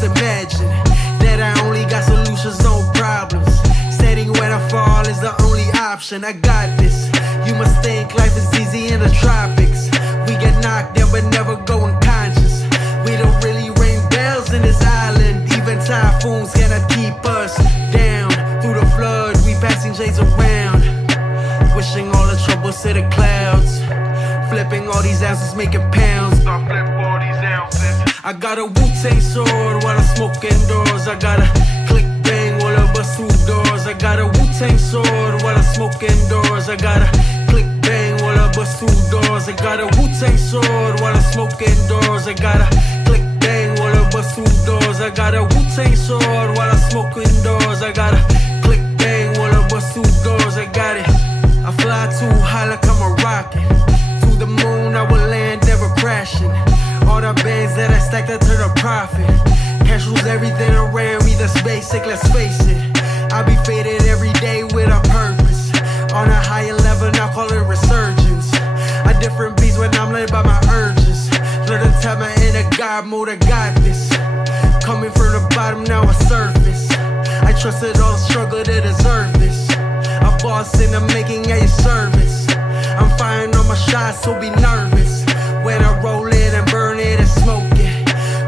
just imagine that I only got solutions, no problems. Setting when I fall is the only option. I got this. You must think life is easy in the tropics. We get knocked down but never go unconscious. We don't really ring bells in this island. Even typhoons cannot keep us down. Through the flood, we passing shades around. Wishing all the troubles to the clouds. Flipping all these ounces, making pounds. Start flip all these ounces. I got a Wu-Tang sword while I smoke indoors. I got a click bang while I bust through doors. I got a Wu-Tang sword while I smoke indoors. I got a click bang while I bust through doors. I got a Wu-Tang sword while I smoke indoors. I got a click bang while I bust through doors. I got a Wu-Tang sword while I smoke indoors. I got a click bang while I bust through doors. I got it. I fly too high like I'm a rocket. To the moon I will land, never crashing. All the bands that I stacked, I turn a profit. Cash rules everything around me, that's basic, let's face it. I be faded every day with a purpose. On a higher level, now call it resurgence. A different beast when I'm led by my urges. Learn to tap my inner God mode, I got this. Coming from the bottom, now I surface. I trusted all struggle to deserve this. A boss in the making, at your service. I'm firing on my shots, so be nervous. When I roll it and burn it and smoke it.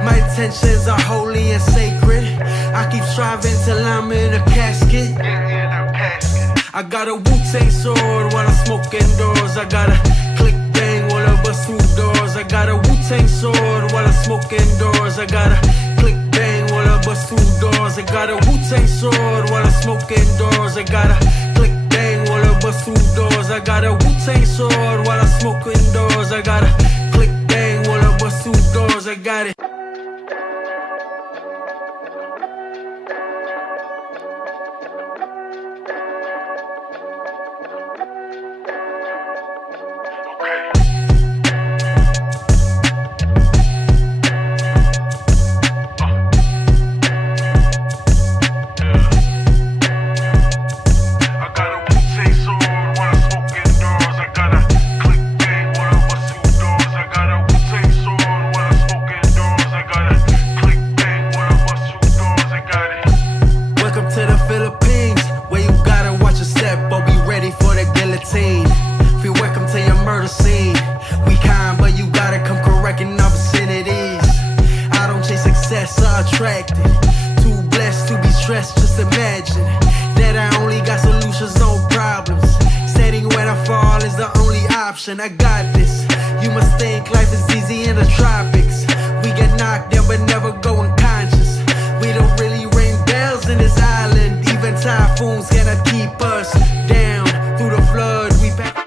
My intentions are holy and sacred. I keep striving till I'm in a casket. I got a Wu-Tang sword while I smoke indoors. I got a click bang while I bust through doors. I got a Wu-Tang sword while I smoke indoors. I got a click bang while I bust through doors. I got a Wu-Tang sword while I smoke indoors. I got a click bang while I bust through doors. I got a Wu-Tang sword while I smoke indoors. I got a click bang while I bust through doors. I got it. I got this. You must think life is easy in the tropics. We get knocked down but never go unconscious. We don't really ring bells in this island. Even typhoons cannot keep us down. Through the flood we pass.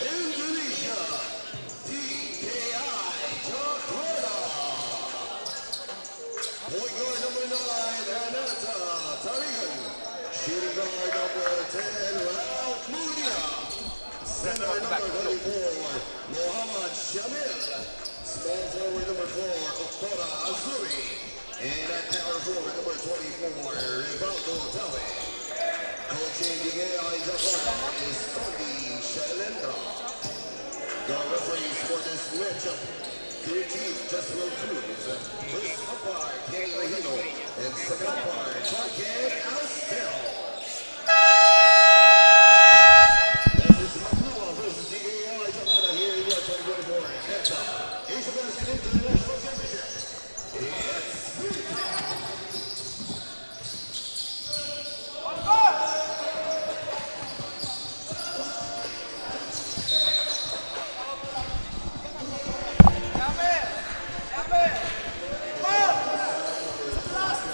Indonesia, DKI Jakarta. Point guard number 9, ANTA Taguig. Shooting guard number 10, Ralph Mudia. Center number 34, Muhammad Shamil. Small forward number 4, Oktora Azuri. And at power forward number 24, Rivaldo Taguig. Coaching DKI Jakarta is Tony Shalendra. The referees for this matchup, Crew Chief Jaswell Cruz, first umpire Kenny Regino, and second umpire Taguig Astel. This is Mapua versus DKI Jakarta here in your 2024 ANTA Asiabasket International Championship.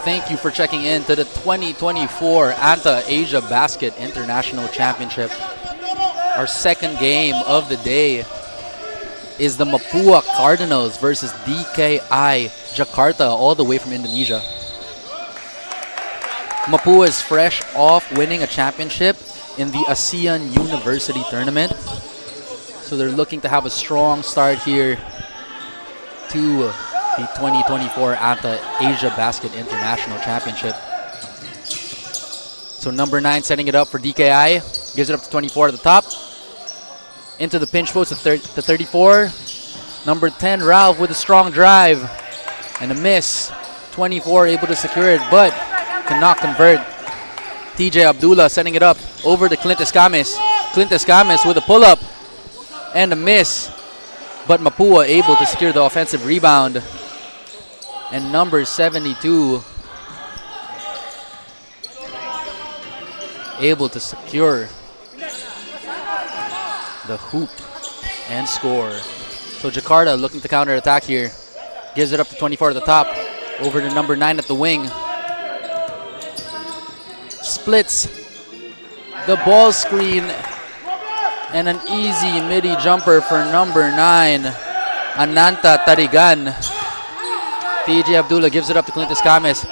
thank you for checking in to the 2024 ANTA Asiabasket International Championship. Our second game of the day is the Mapua Cardinals versus DKI Jakarta, all the way from Indonesia. Mapua is fresh off winning a championship in the ASEAN University Tournament. So they're looking to have a strong start here to the 2024 ANTA Asiabasket International Championship. So number 9 setting it up for DKI. Gives it up to 24 at the top. Into the pinch post to 34. Number 10, Ralph, with a strong drive. And a miss. 24 able to secure it, but cannot convert. TJ Abdullah setting it up over to Clint Escames. Clint Escames with a pull-up and a miss. But Mapua able to secure the offensive rebound. And number 72 able to secure the hoop and score. So Jakarta looking to counter attack here. Gives it up to 24 at the top. Over to number 9 at the wing. Splits the ball screen. And an easy midi jumper for number 9, Ananta Tarigan. TJ Abdullah gives it up to Clint Escames.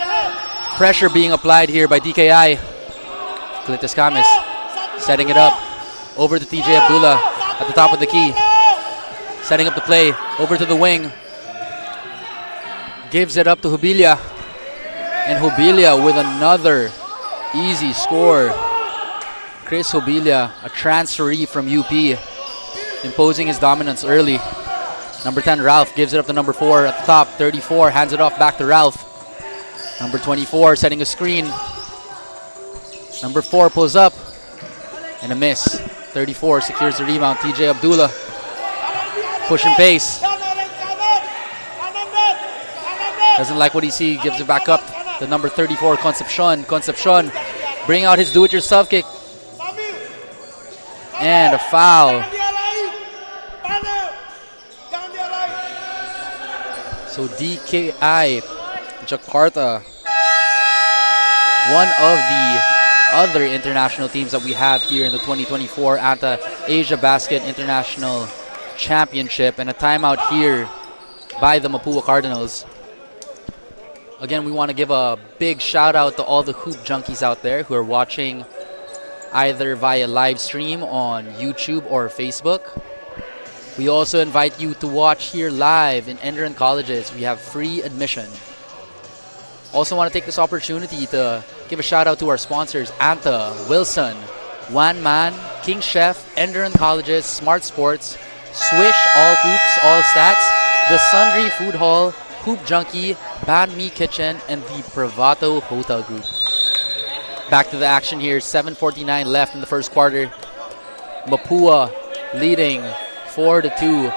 Pressure being applied here by DKI. Clint Escames setting it up. Over to TJ Abdullah at the top of the key. Setting up the play. Over to the wing. Gives it up to Hubilia. And Hubilia with another easy score. Chris Hubilia, a transferee from UP, imposing his dominance early. Number 10, Ralph, gives it up to number 4 at the top. 34, hands it off back to Ralph. Number 24, setting a screen. Number 4 pulls up. And a miss. 34 secures the rebound. TJ Abdullah. Push and pace. Doesn't like what he sees. Gives it back up to number 34, Concepcion. Concepcion bring out his do-it-yourself kick. And a foul. So DKI Jakarta, one of the other international teams that we have here in the 2024 ANTA Asiabasket International Championship, and a timeout here by the Mapua Cardinals. Again, we want to give a big shout out to all the hoop junkies out there who are watching either via live stream on YouTube or Facebook. We also invite you to watch here live in Enderun colleges. We have free admission. Also want to take this opportunity to give a shout out to our sponsors, ANTA, Wilson, One Man, King Chef, Enderun Colleges, Smart Sports, Swish, All Hoops, All Stats, The Sundry Food Hall, Hoop Junkie, Banh Mi Kitchen, and the Privato Hotel Group. Back to the action here. 7:49 left in the first quarter. Mapua leading 4-2.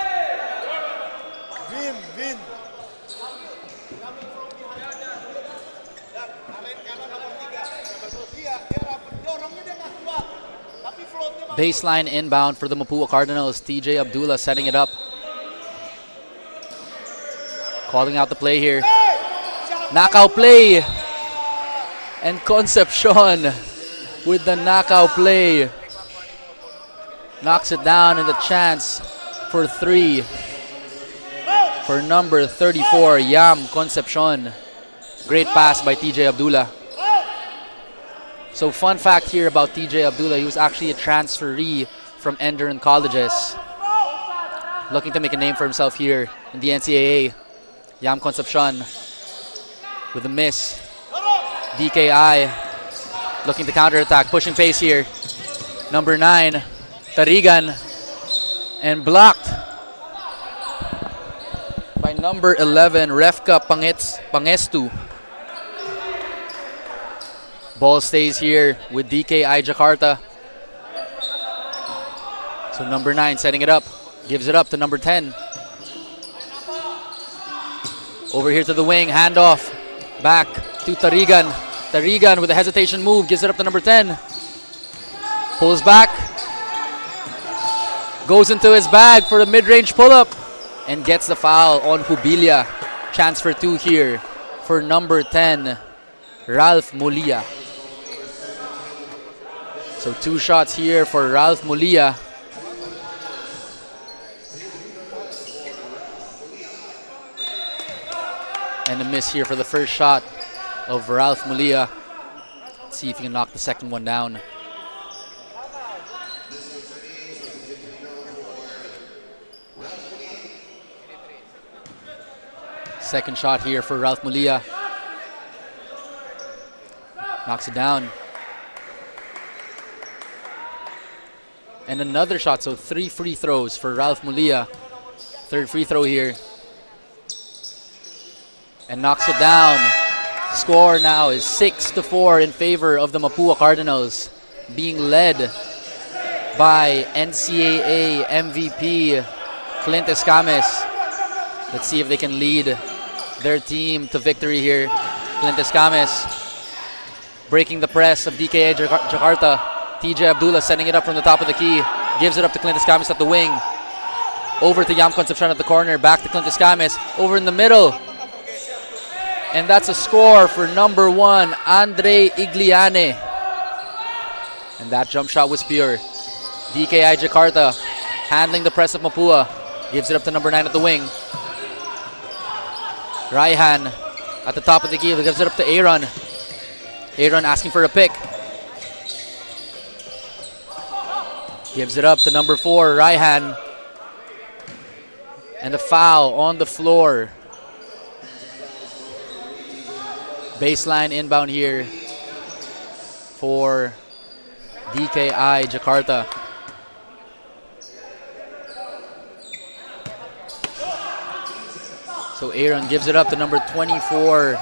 Baseline inbound for the Mapua Cardinals. TJ Abdullah setting it up. Calling out the play here. Knockout play. And Concepcion with the knockout play. Knocks it down, and the chance for 3 for number 34, Yam Concepcion. Great pass by TJ Abdullah. So fun fact here about TJ Abdullah, he was actually a transferee from Enderun colleges. Looking to make a name for himself here in the NCAA. Yam Concepcion with a miss. DKI looking to counterattack, pushing pace here. Number 9, Tarigan, and blocked by number 11, Refka Pangestu. Ball stays here with DKI Jakarta. So number 9 setting it up, gives it up to number 10. Over here to the wing, handoff, back to Tarigan. Tarigan with a hesitation move, gives it up to number 10. Pulls back. Goes into his bag for the mid-range pull-up. And gets the foul on Hubilia. Chance for 2 here for number 10, Ralph Mulia. So 2 shots here for Ralph Mulia. And a miss here for the first shot of Ralph Mulia. Let's see if he can knock the second one down. Second shot here for Ralph Mulia. Knocks it down. And another shot, so 3 free throws for Ralph Mulia. Third free throw here. And knocks it down. Score now is 6-4 in favor of the Mapua Cardinals, being led by NCAA MVP Clint Escames. Let's see if they can lead their team to victory here. Clint Escames breaking the press of DKI Jakarta. TJ Abdullah setting it up from the top of the key. Gives it up to Clint Escames at the wing. Over to Yam Concepcion at the corner. Back to Clint Escames. Over in the middle. And that's a score for number 1, Andre Igliane. And that jump shot was pure. DKI Jakarta handling the press of Mapua. Gives it up to number 9 at the wing. Raihan at the top of the key. Gives it up to Aaron. Aaron asking for a pick. Gives it up to number 4, Raihan. And a foul on the floor. Baseline inbound here for DKI Jakarta. So Aaron gives it up to number 24.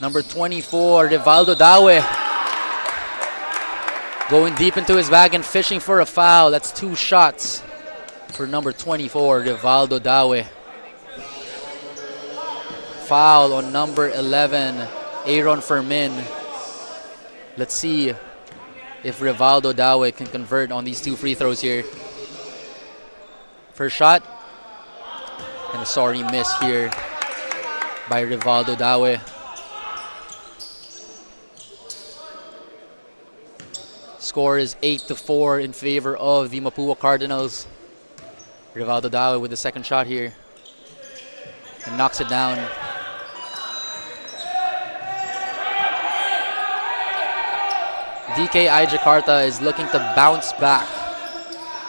Number 24, Rivaldo Dawe. Going deep into his bag and fishing for a foul. That's 2 shots for number 24, Rivaldo Dawe. Foul on number 11, Aaron Fermin. Let's see if Rivaldo Dawe can convert on these 2 free throws here. First shot. And a sorry miss here by Rivaldo Dawe. Score is 8-4 in favor of the Mapua Cardinals. Rivaldo Dawe with the second shot here. And knocks it down. DKI Jakarta is looking to bounce back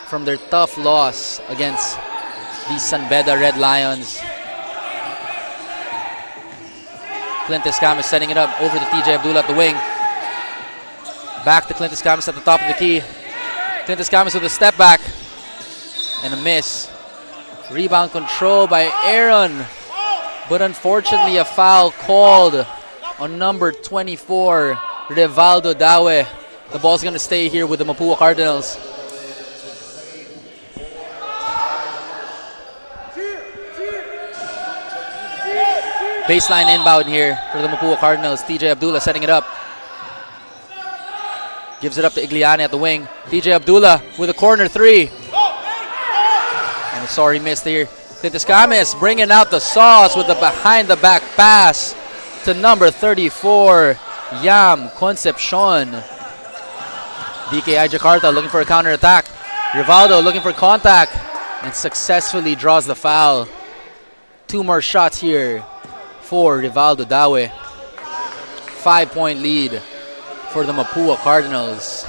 from their tough loss against the Sanbeda Red Lions. Clint Escames setting it up over to TJ Abdullah at the wing. Back to Clint Escames at the top of the key. Clint Escames with a step back. And a miss. Rebound control by Aaron. But unfortunately a foul called on number 24, Rivaldo Dawe. The ball's going to stay here with the Mapua Cardinals. Baseline inbound here for the Mapua Cardinals. TJ Abdullah setting it up. Gives it up to Igliane at the wing. TJ Abdullah with a corner 3. And a sorry miss here. Clint Escames bringing out the sauce with the behind the back pass to number 34, Yam Concepcion. DKI Jakarta looking for a counter attack. Rivaldo looking for contact and successfully draws the foul. 2 more shots here for Rivaldo Dawe. 5-point lead for the Mapua Cardinals.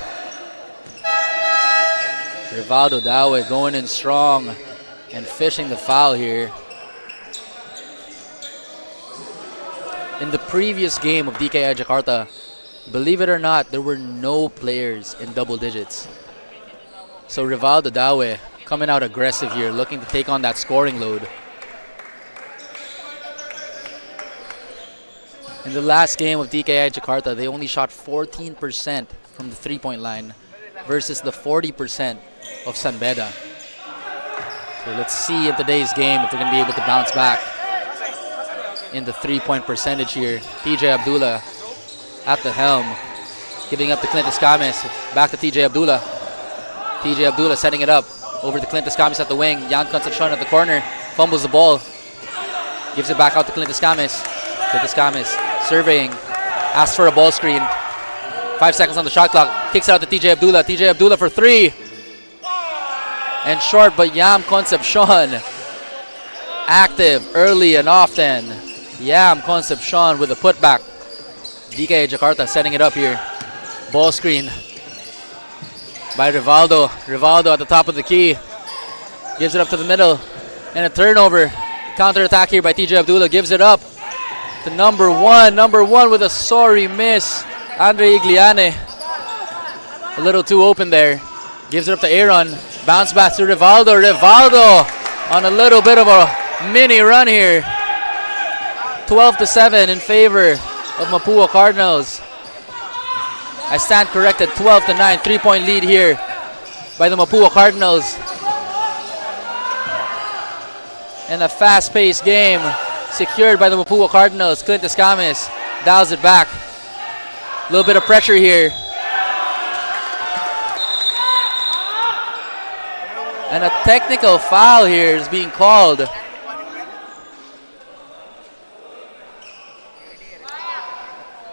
Rivaldo Dawe going in strong and fishing the foul here. In the previous game of DKI Jakarta, believe it or not, there were no players in double digits. So Rivaldo Dawe coming out aggressive here, looking to take on that scoring load. In the last game of DKI Jakarta, they only shot 14% from the 3-point line versus the 40% of Sanbeda. So let's see in today's game if they're going to be able to bounce back in the 3-point percentage here. TJ Abdullah at the helm, giving up to Clint Escames. Back to TJ Abdullah. TJ Abdullah setting it up over to Clint Escames at the wing. Jan Concepcion at the corner, fumbles the ball. Gives it back out to Clint Escames. Clint Escames surveying, Asks for a ball screen. 5 seconds on the shot clock. Kicks out to TJ Abdullah. TJ Abdullah for 3. And short, but Yam Concepcion active early and often. Yam Concepcion with a putback. DKI Jakarta setting it up here. Ball screen by Rivaldo. Rivaldo at the top of the key. Gives it up to the middle. And a turnover. Counter attack here by TJ Abdullah. Gives it up to number 1. Number 1 with a sorry miss. Andre Igliane. A little too open there. Gives it up to Aaron. Bounce back to Rivaldo. Rivaldo on a little bit of a mini run here. 12-7 in favor of Mapua Cardinals. I stand corrected. 12-9. 3-point lead here by the Mapua Cardinals. And a fast-paced game secured by the Mapua Cardinals. Clint Escamis dials it back. A little bit of pressure here. And a technical foul here is being called.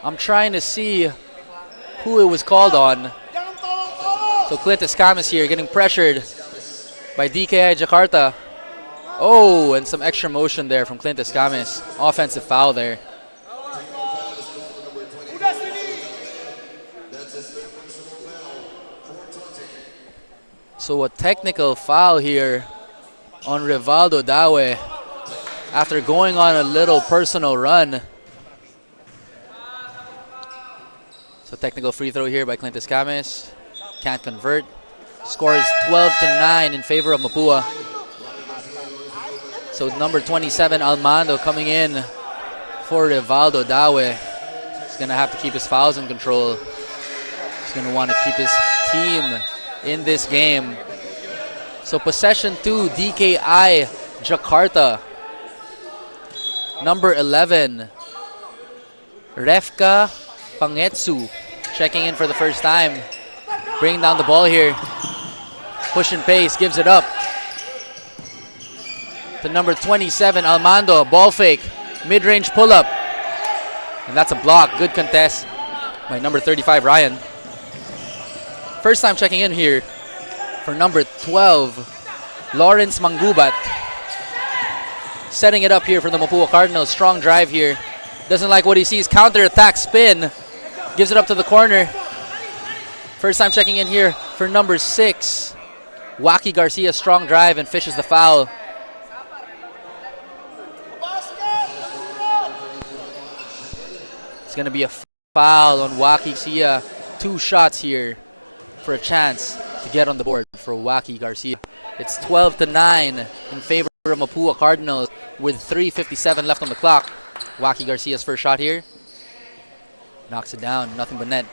I'm trying to see who it was called on. So Clint Escamis here getting pressured by DKI Jakarta. Oh, and some extra motion there from Clint Escamis. Offensive foul there. So a technical foul here on Rivaldo Dawe after going on a little personal run. So technical free throw here by Clint Escamis. Can't convert. Score is 12-9 in favor of Mapua. So number 27, Almando, coming in for Rivaldo Dawe. He's going to have to keep his fouls in control. He's going to want to keep his team in this game. So possession 2, DKI Jakarta. Number 11, Refka Pangetsu, checking in for the first time. Bringing down the ball here. Push and pace, gives it up to number 27, Almando. Ball fake, mid-range pull-up. And that's a block. Good contest by number 35, Ryan. First time checking in here for number 12, Lawrence Mangubat. Setting it up here for the Mapua Cardinals. Strong drive here. Doesn't like what he sees. Counter-attack spin. Gives it up to the corner. First time checking in here for number 6, Waki Garcia. Strong drive and fishes the foul. It's going to be a foul on Waki Garcia. 2 shots here for a chance to get on the board for Waki Garcia. It's 12-9 in favor of Mapua Cardinals with 3:57 left on the clock. Waki Garcia's first shot here. Knocks it down, nothing but net.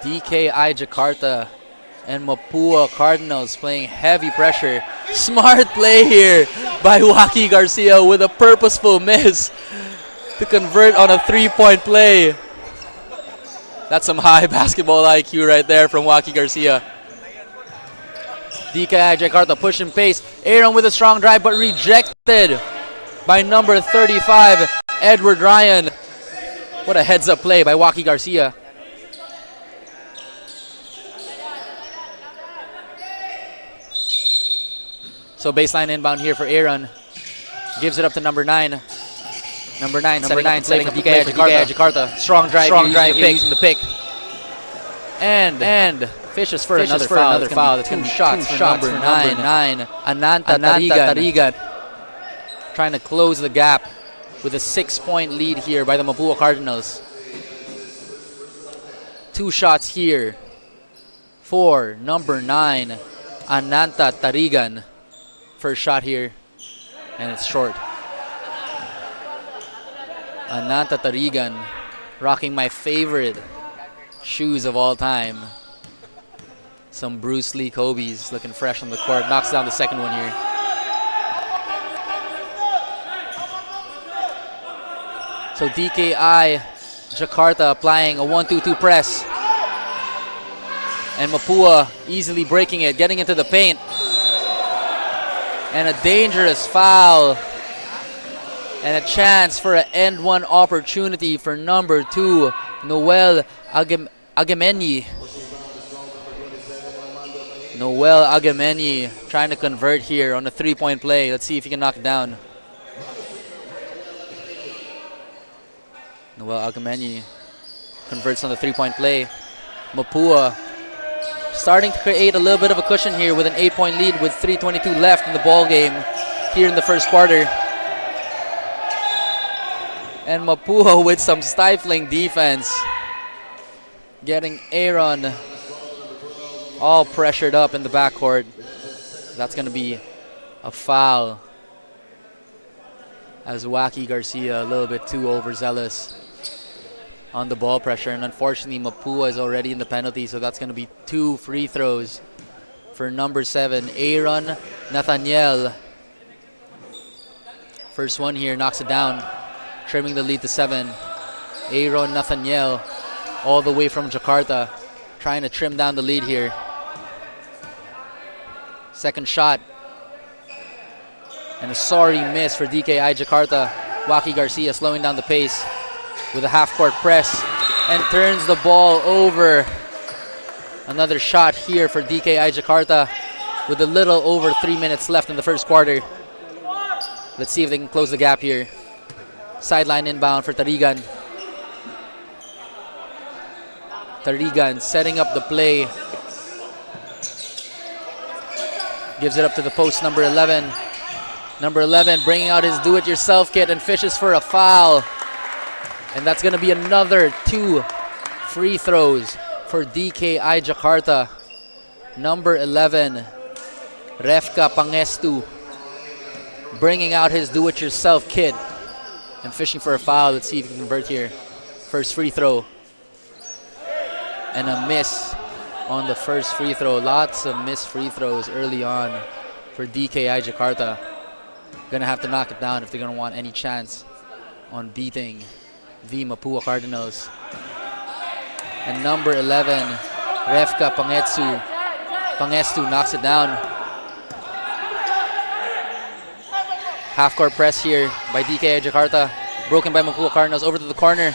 DKI Jakarta and Mapua Cardinals playing heavy pressure. Smart play here by Waki Garcia with a purposeful miss to convert on a 3-point play. That's some high basketball IQ right there from Waki Garcia. DKI Jakarta push and pace. Aaron with a strong drive but rejected by number 35, Edward Ryan. What a heads-up play by Waki Garcia. So baseline inbound here for Aaron. Gives it up to number 9. Number 9 setting up the play for DKI Jakarta. Strong drive using the pick. And fishes for another foul. That's going to be 2 shots for number 9. Ananta Tarigan. Trying to close the gap with a 6-point lead here by the Mapua Cardinals. 2 shots here for number 9, Ananta Tarigan. First shot here, and it's short. Ananta Tarigan rocking my favorite shoes of all time. Some Bruce Lee Kobe's, looking fresh on the court. Knocks down the second one here. So DKI Jakarta applying a 1-2-2 press. And Mapua easily breaking it, getting into the paint. And a dangerous foul And a chance for an end one opportunity for number 2, Noel Agameni. Noel Agameni trying to convert here on a 3-point play. Let's see if he can knock it down. Noel Agameni converts on the 3-point play. Mapua starting to create a little bit of a cushion here with an 8-point lead with 3:22 left in the ball game here in the first quarter. And Mapua with some stifling defense, getting Aaron all pressured up in the backcourt. That's going to be a foul, as Wacky Garcia a little bit too overzealous on the ball pressure. And unfortunately, Mapua is already in the penalty, so that's going to be 2 free throws for number 7, Aaron Nathaniel. First one here, knocks it down, trimming the lead to 7. Aaron Nathaniel, all the way from Jakarta, trying to trim down the lead here. Second shot, and a sorry miss for DKI Jakarta. Wacky Garcia slowing down the pace with a half-court press and turns the ball over. Another shot here for DKI Jakarta with a little over 3 minutes left in the first quarter. Let's see if they can close the gap here. Sideline inbound for Tarigan. Tarigan setting up the play. Gives it up to the post, number 11. Number 11 bringing out his do-it-yourself kit and fishes for a foul. And that's going to be another 2 free throws for DKI Jakarta. Number 11, Refka Pangestu, bringing out his do-it-yourself kit and fishing for a foul. Let's see if he can convert here. First free throw. And a miss on the first free throw. Lots of missed free throws early on for DKI Jakarta. Gonna have to knock it down if they're gonna want any chance on beating the Mapua Cardinals. And number 11, Refka Pangestu knocks it down. Half-court press here by DKI Jakarta. Broken by Mapua Cardinals. Over to the corner.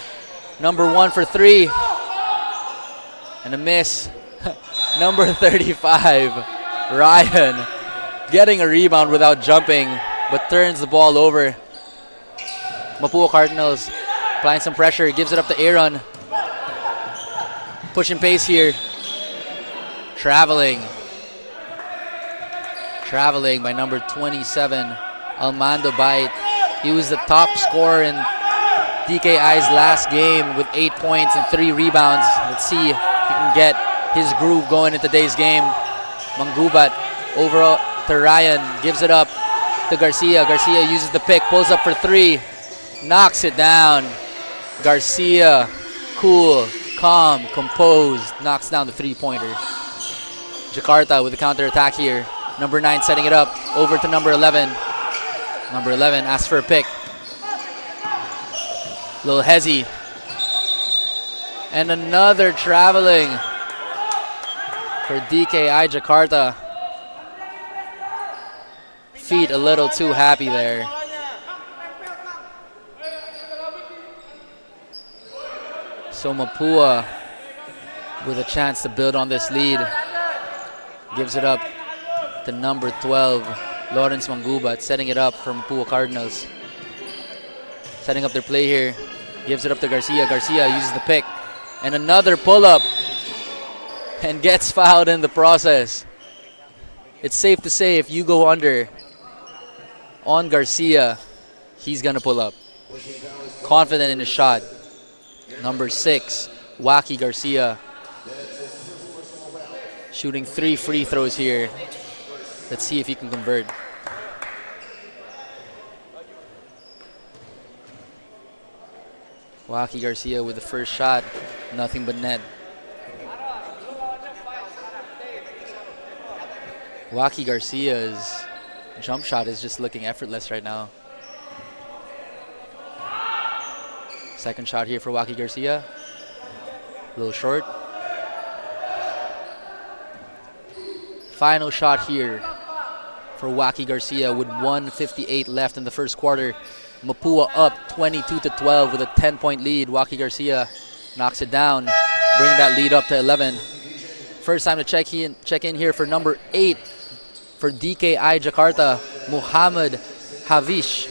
Number 1 for 3. And a miss. Number 35, Ryan, getting a rebound without jumping, but turns the ball over. Mapua Cardinals applying some pressure. Gives it up to Aaron. Pushing pace here. Traveling by number 27, Almando Bait. He was the top scorer in DKI's last game with 8 points and 3 rebounds. Let's see if he can get his groove going in today's game. Manggubat over to Ryan. Gives it up to Garcia. Garcia uses the pick. Pulls up for 3. Knocks it down. Garcia, cool, calm, composed. Knocks down the 3-pointer. Jakarta with the counter-attack here. Number 9 setting it up. Over to number 11. Number 11 asks for a pick. Little hezzy. And another traveling for DKI Jakarta. Feet a little too happy there. So Mapua with a chance to build on this lead. Gives it up to number 12, Lawrence Manggubat, setting it up for Mapua Cardinals. Setting up their play here. Gives it up to Garcia. Garcia uses the pick. And another pull-up. And gets fouled in the process. It's safe to say if you go under on Garcia, he's going to pull up. Confident in his shot. Number 6, Wacky Garcia. Shooting 3 free throws here. Let's see if he can convert. Wacky Garcia with the first shot. Nothing but net. Wacky Garcia's jump shot is just looking effortless right now. Second shot here for Wacky Garcia. A little short. Final shot here for Waki Garcia with 1:58 left in the first quarter. Mapua up 22-12 with a 10-point lead. Waki Garcia knocks it down, bring that lead up to 11. First time to check in here for number 8 for DKI Jakarta, Muhammad Havish.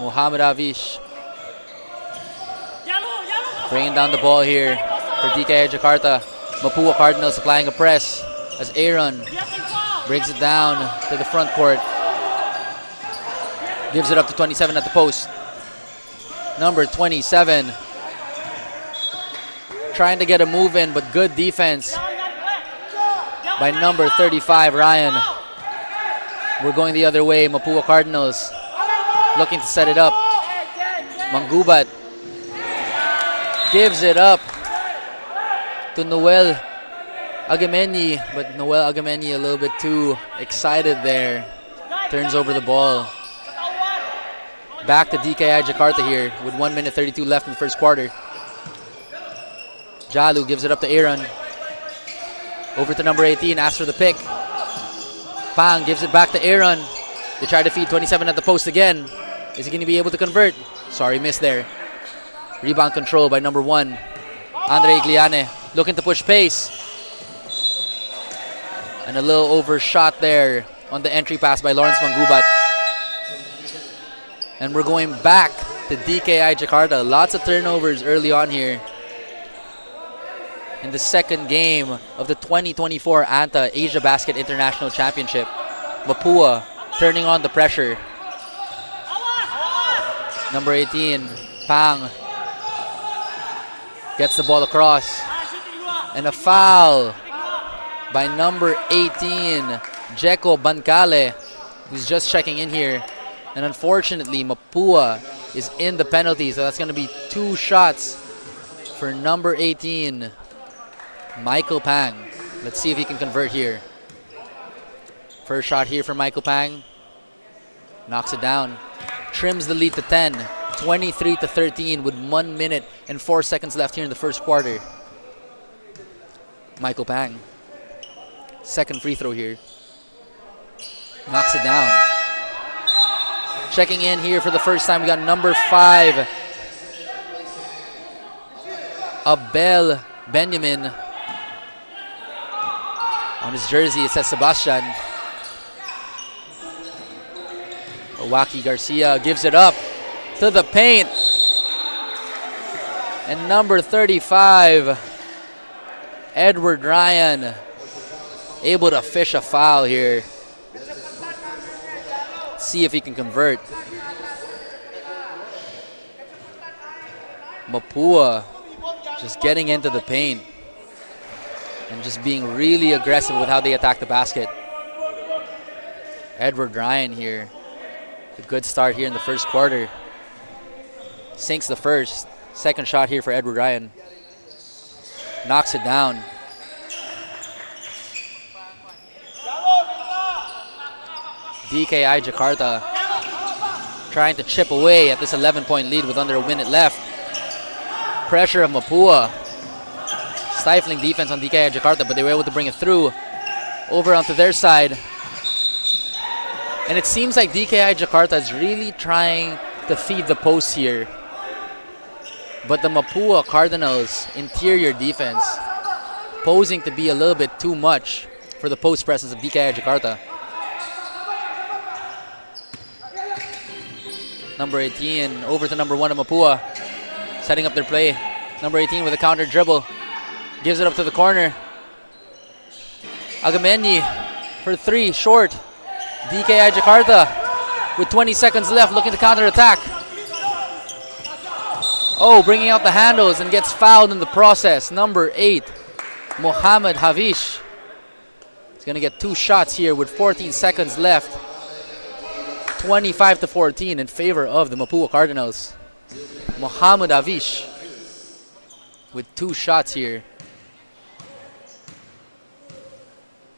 Muhammad Havish bringing down the ball here for DKI Jakarta. Mapua Cardinals applying a press as Aaron brings it down to the front court. Gives it up to 27 at the post. Number 27 trying to get a move in, but good defense by number 35, Ryan. We're going the other way. Mapua Cardinals looking to set it up. Manggubat gives it up to Noel Agameni, but Noel Agameni a little bit too excited there. Turns over the ball. Back to DKI Jakarta here with 1 minute 32 left in the first quarter. Jalu gives it up to Aaron. Over to number 18, asks for the pick. Pang gives it back to Aaron. They try to feed 27 at the post again. Is he going to be able to convert? Sorry, missed there. Rebound control by number 1, Andre Igliane, looking to push pace. And a little overshot there on the entry pass by Lawrence Manggubat. And we're going back to DKI Jakarta. Lots of turnovers early on here in the second game of the 2024 ANTA Asiabasket International Championship. Mapua turning on the pressure. Number 18, Pang, gets the ball across. And a foul by number 18, Jeko Bancale, who's just checking in here. And unfortunately, Mapua is in the penalty, so that's going to be 2 shots for number 18, Michael Pang. Let's see if he can convert here. First shot here for Michael Pang. Knocks it down. Trims the lead to 10. 23-13 with 1 minute and 4 seconds left here in the first quarter. Michael Pang. Second free throw here. Knocks it down. Checking in here for the first time, we got number 5, Abel Benjamin. On his jersey, it says Sebastian. Waki Garcia gives it up to the paint. And number 35, Edward Ryan, able to fish a foul here. See if he can convert. Mapua just getting into the paint and just being really aggressive with how they attack the basket. Edward Ryan here. A good start here in the first quarter. Sinks the first. Second shot here for Edward Ryan. Knocks it down. DKI Jakarta trying to chip away at this 11-point lead with under a minute left. Pressure of Mapua. Stifling defense on DKI Jakarta, but they were able to bring it through. Over onto their side. And it seems like DKI Jakarta is really trying to feed the post here. But the Mapua Cardinals interior defense posing to be a little bit too much for the post presence of DKI Jakarta. Number 18 over to number 1 of Mapua, setting up their play. Number 18 with a counter dribble, gives it up to the corner. Agameni for 3, short. DKI Jakarta with 20 seconds left, looking to counter attack. Oh, bringing out the handles and gets fouled in the process. Number 8, Mohamed Havish. He's going to get 2 shots here with 14 seconds left. 25-14 in favor of the Mapua Cardinals. Mohamed Havish with 2 shots here.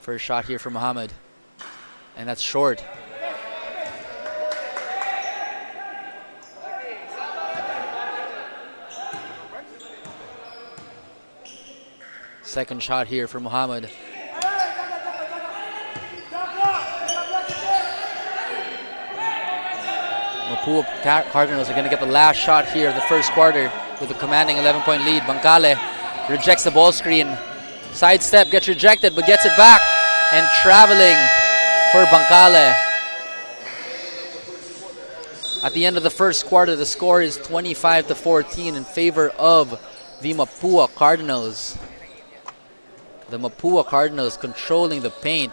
First shot here for Mohamed. And that's short. Second shot here for Mohamed. Mapua Cardinals are going to get the last shot here of the first quarter with a commanding 11-point lead. Bangkale rejects the ball screen. Sidestep gets rejected but gets it back. And traveling for Bangkale. At the end of the first quarter, the score is 25-14 in favor of the Mapua Cardinals. The Mapua Cardinals controlling the paint.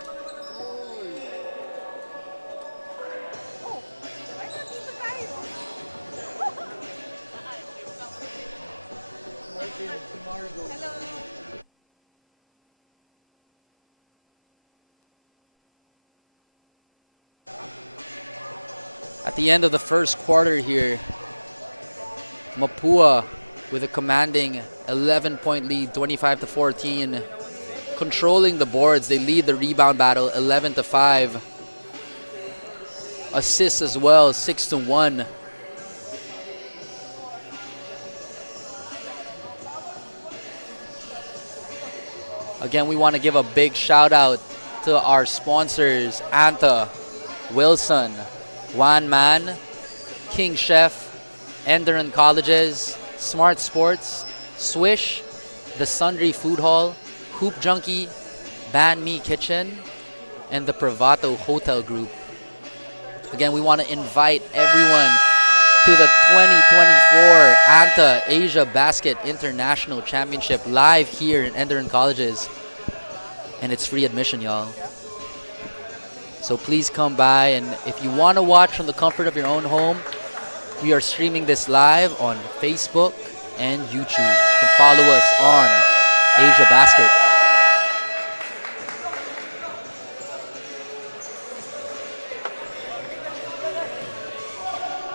At the end of the first quarter here, Mapua with a commanding 11-point lead, 25-14. Controlling the boards, they lead the rebound battle 11-5. Assists as well, 6-1. Again, we want to give a big shout out to our sponsors, ANTA, Wilson, One Man, King Chef, Enderun Colleges, Smart Sports, Swish, The Sundry Food Hall, Hoop Junkie, Banh Mi Kitchen, and the Privato Hotel Group. Again, we want to invite everyone to the 2024 ANTA Asiabasket International Championship live here in Enderun Colleges. And it's free admission, y'all. So please come by, and if you want to watch from the comfort of your own home, we are streaming this live on Facebook and YouTube. You can follow us on Asiabasket.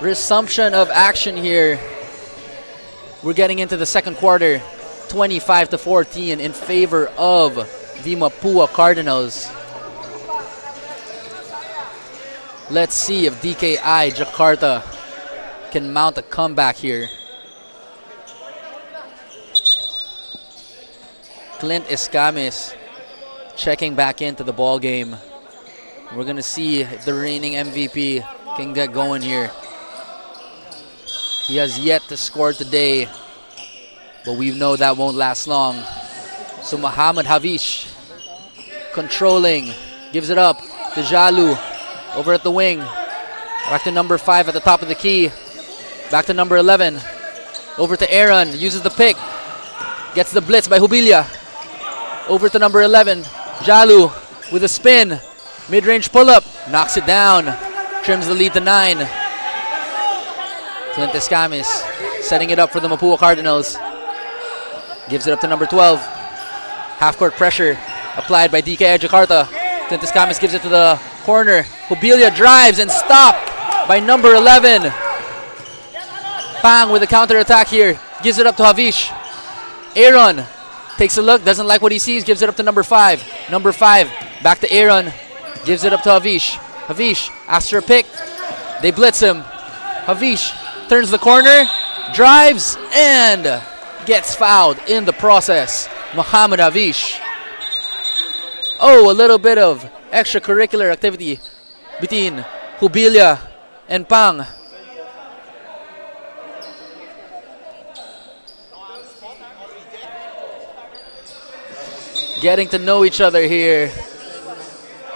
Resumption of action here. We're getting into the second quarter, 25-14 in favor of the Mapua Cardinals. Let's see if DKI Jakarta can mount a comeback here. Clint Escamis checking back into the ball game. We're gonna see if the reigning MVP can get going here. He has yet to score today, but we know that won't last long. So Muhammad Havish controlling, gives it up to Jalu over at the wing. Back to number 5 at the top of the key. Back to number 11. Over to Aaron, uses the pick. Gets the blitz by Hubilia. Over to number 11. Jalu with a spin. Mid-range pull-up. Knocks it down. Trims the lead to 9. Clint Escamis setting it up for the Mapua Cardinals. Gives it up to number 12. Half-court pressure applied by DKI Jakarta. Clint Escamis gives it to the corner. Hubilia drives and stopped by number 11. Pang with a counter-attack here. Gives it up to Havish. Aaron takes a look, doesn't like what he sees, gives it up to number 5. Number 5, back to Aaron. Gives it up to Havish. Havish asks for a pick. They blitz him. Havish turns the corner, drives, and gets fouled in the process. Muhammad Havish. Oh, a little bit of extracurricular activity between Hubilia and Pang. Getting to know each other here.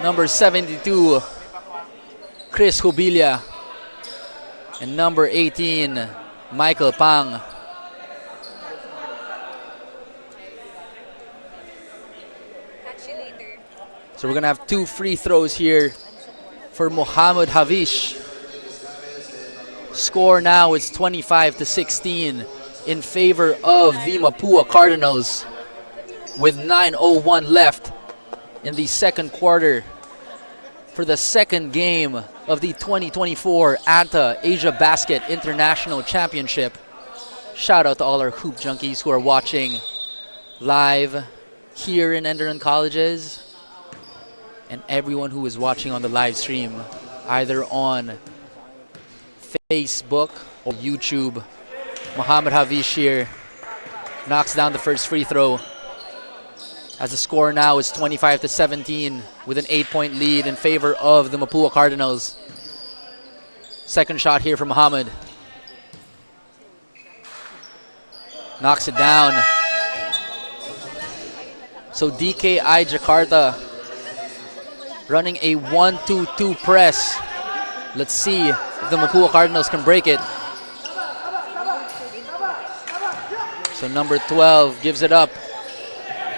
Number 72, Chris Hubilia. And number 18, Michael Pang. So we're going to have 2 free throws here for Muhammad Havish. Score now is 25-16 in favor of the Mapua Cardinals, with 9:01 left in the second quarter for the second game of the 2024 ANTA Asiabasket International Championship. Shout out to all our hoop junkies who are watching live here in Enderun Colleges, and everyone who is watching on the live stream either on Facebook or YouTube. Muhammad Havish here knocks down the first free throw, as the score now is 25-17 with an 8-point lead in favor of the Mapua Cardinals. Second shot here from Muhammad. Knocks it down. So DKI Jakarta running a 1-2-2 press. Let's see if the Mapua Cardinals can break it. So number 12 gives it up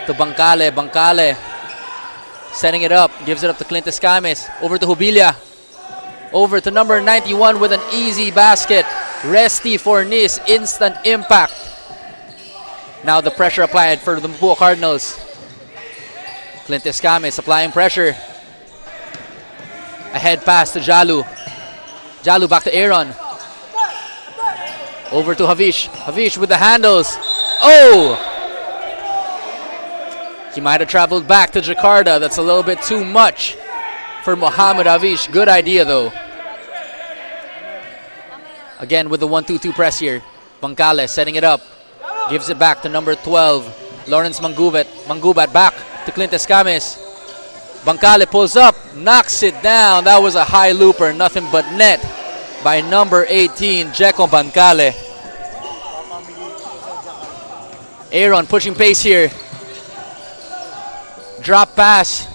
to Bancale. Bancale setting it up, gives it up to Clint Escames. Over to Jubilia. Over to number 91 with an easy basket. Resty Fornis, instant impact. Now the pressure applied for the Mapua Cardinals. Clint Escames applying pressure. Ahead pass to Jalu. Jalu back to Aaron. Over to Havish. Havish with the handles. Oh! He might have traveled back to Jakarta. That's a little bit too much for Muhammad Havish. Good idea though. Again with the 1-2-2 press here. Bancale setting it up. Gives it back to number 12. Lawrence Mangubat. Mangubat back to Clint Escames. Bancale pulls up. Knocks it down. That was a high looper. Nothing but net by number 18, Jeko Bancale. Aaron pushing pace here. Drop pass.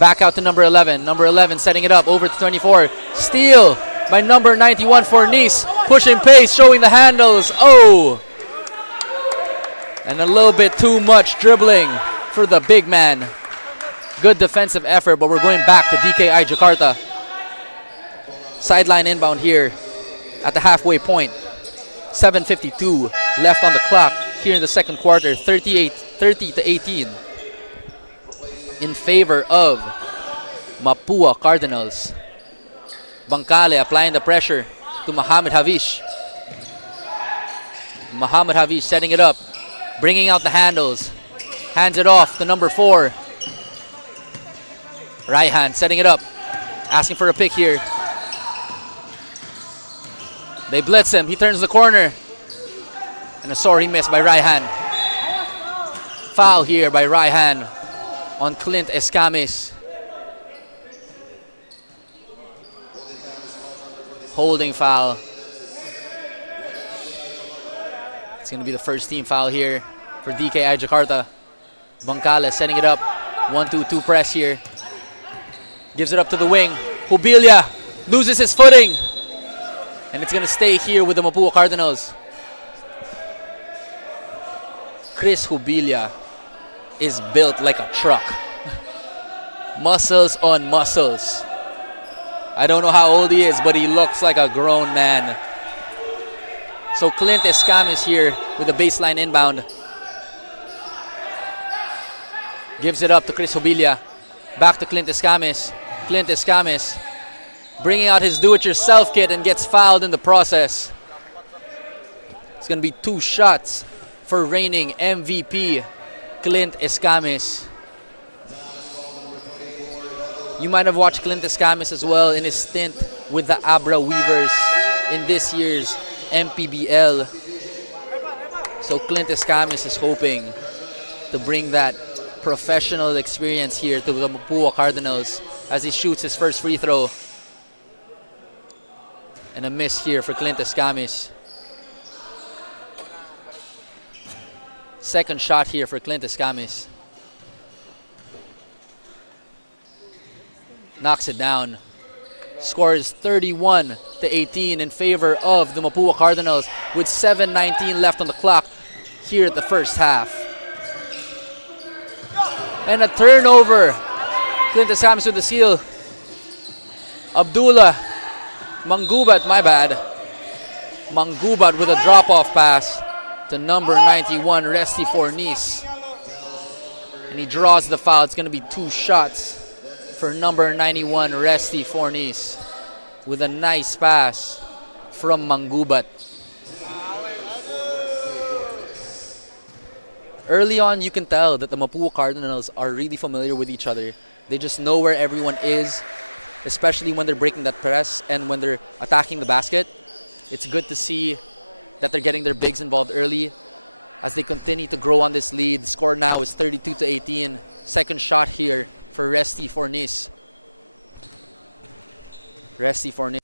Back out to number 11. Number 11 setting it up. Over to 24. Steal by number 91 for Nice. Pushing pace, showing the handles. Oh! And a little bit too much dribbling for the big man. Good defensive effort, but we're going back to DKI Jakarta. Sideline inbound here at the halfway point. 7:52 left on the clock here in the second quarter. 30-18 in favor of Mapua Cardinals. Bancale applying the pressure to Muhammad Havish. Muhammad Havish setting it up, bringing out the handles. Hands it off to number 4. Raihan setting it up, asking for a pick here. They blitz him. He turns the corner. And a sorry miss by Raihan. Foul here by Raihan on Clint Escames. Holding foul. It's going to be the first team foul here for DKI Jakarta. Bancale setting it up. 1-2-2 press here. Gives it up to the wing. Jubilia loses his footing. And it's going to stay here with the Mapua Cardinals. Chris Jubilia is built like a truck. Muscles on muscles. I don't know how old he is, but he looks like a grown man. So Clint Escames here with the baseline inbound. Gives it up to Chris Jubilia. Back to Clint Escames. Clint Escames bringing out his do-it-yourself kit and gets fouled in the process. It's going to be 2 shots for reigning MVP Clint Escames. You might have watched Clint Escames as well in his stint with the Abra Weavers in this year's MPBL. So Clint Escames is hoping to bring that professional experience here to the Mapua Cardinals as he shoots his first free throw. And a miss here for Clint Escames. Second shot here for Clint Escames. Knocks it down. Score is 31-18 in favor of the Mapua Cardinals with 7:19 left on the clock here at the first half. And a turnover. Clint Escames with the steal. Abdullah Mangubat, my bad. Mangubat with a drop-off pass to number 91, Resty Fornis. And he draws the foul. It's going to be 2 shots for number 91, Resty Fornis, with a nice pass from Mangubat. Early on, you can tell that the Mapua Cardinals are really familiar with each other. They just know where everyone is, especially when they're breaking that press and when they're attacking the basket. It's good to see that they're getting their bigs involved early as they continue to grow on this lead. The score now is 32-18. Second shot here for Resty Fornis. Resty Fornis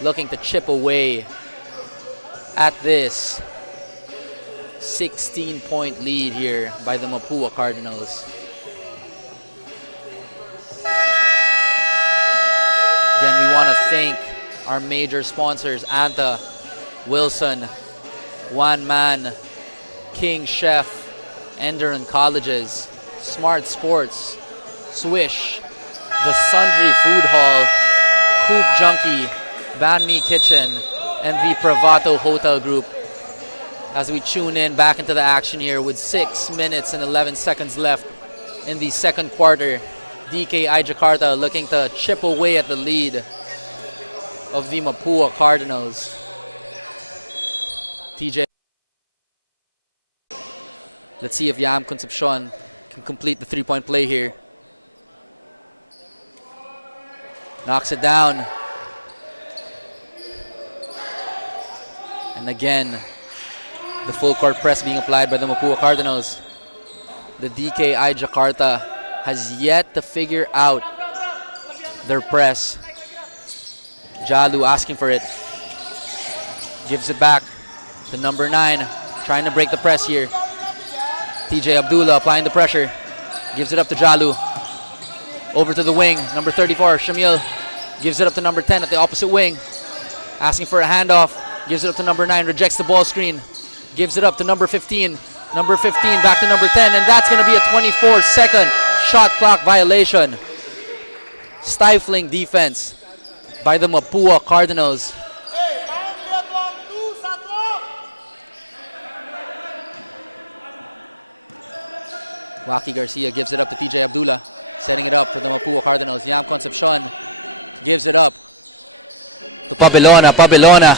looking to chip away at this 16-point lead here by the Mapua Cardinals. Again, we want to thank our major sponsors, ANTA, Wilson, One Man, King Chef, Enderun Colleges, Smart Sports, Swish, The Sundry Food Hall, Hoop Junkie, Banh Mi Kitchen, and the Privato Hotel Group. As we tune in back into the action here with 6 minutes and 11 seconds left in the second quarter. DKI Jakarta looking to chip away at the lead of the Mapua Cardinals. TJ. Let's see if Yam Concepcion can complete the three-point play here. Knocks it down. And again, the full court press being applied by the Mapua Cardinals. The DKI Jakarta has yet to figure out their press. Jalu asking for it. Gives it back to number 9. Trying to break the press here. TJ Abdullah applying the pressure. Gives it up to Jalu. Over to the wing. Number 34, Shamil. Gives it up to number 10 at the opposite wing. Asking for a handoff. Gives it up to number 9. Rejects the ball screen. Gives it up to number 15. Number 15 back to number 10. And that's going to be a 24-second shot clock violation. Stifling defense by the Mapua Cardinals. Waki Garcia gives it up to TJ Abdullah. Setting it up for the Mapua Cardinals. Yam Concepcion gives it up to Pabelona. Pabelona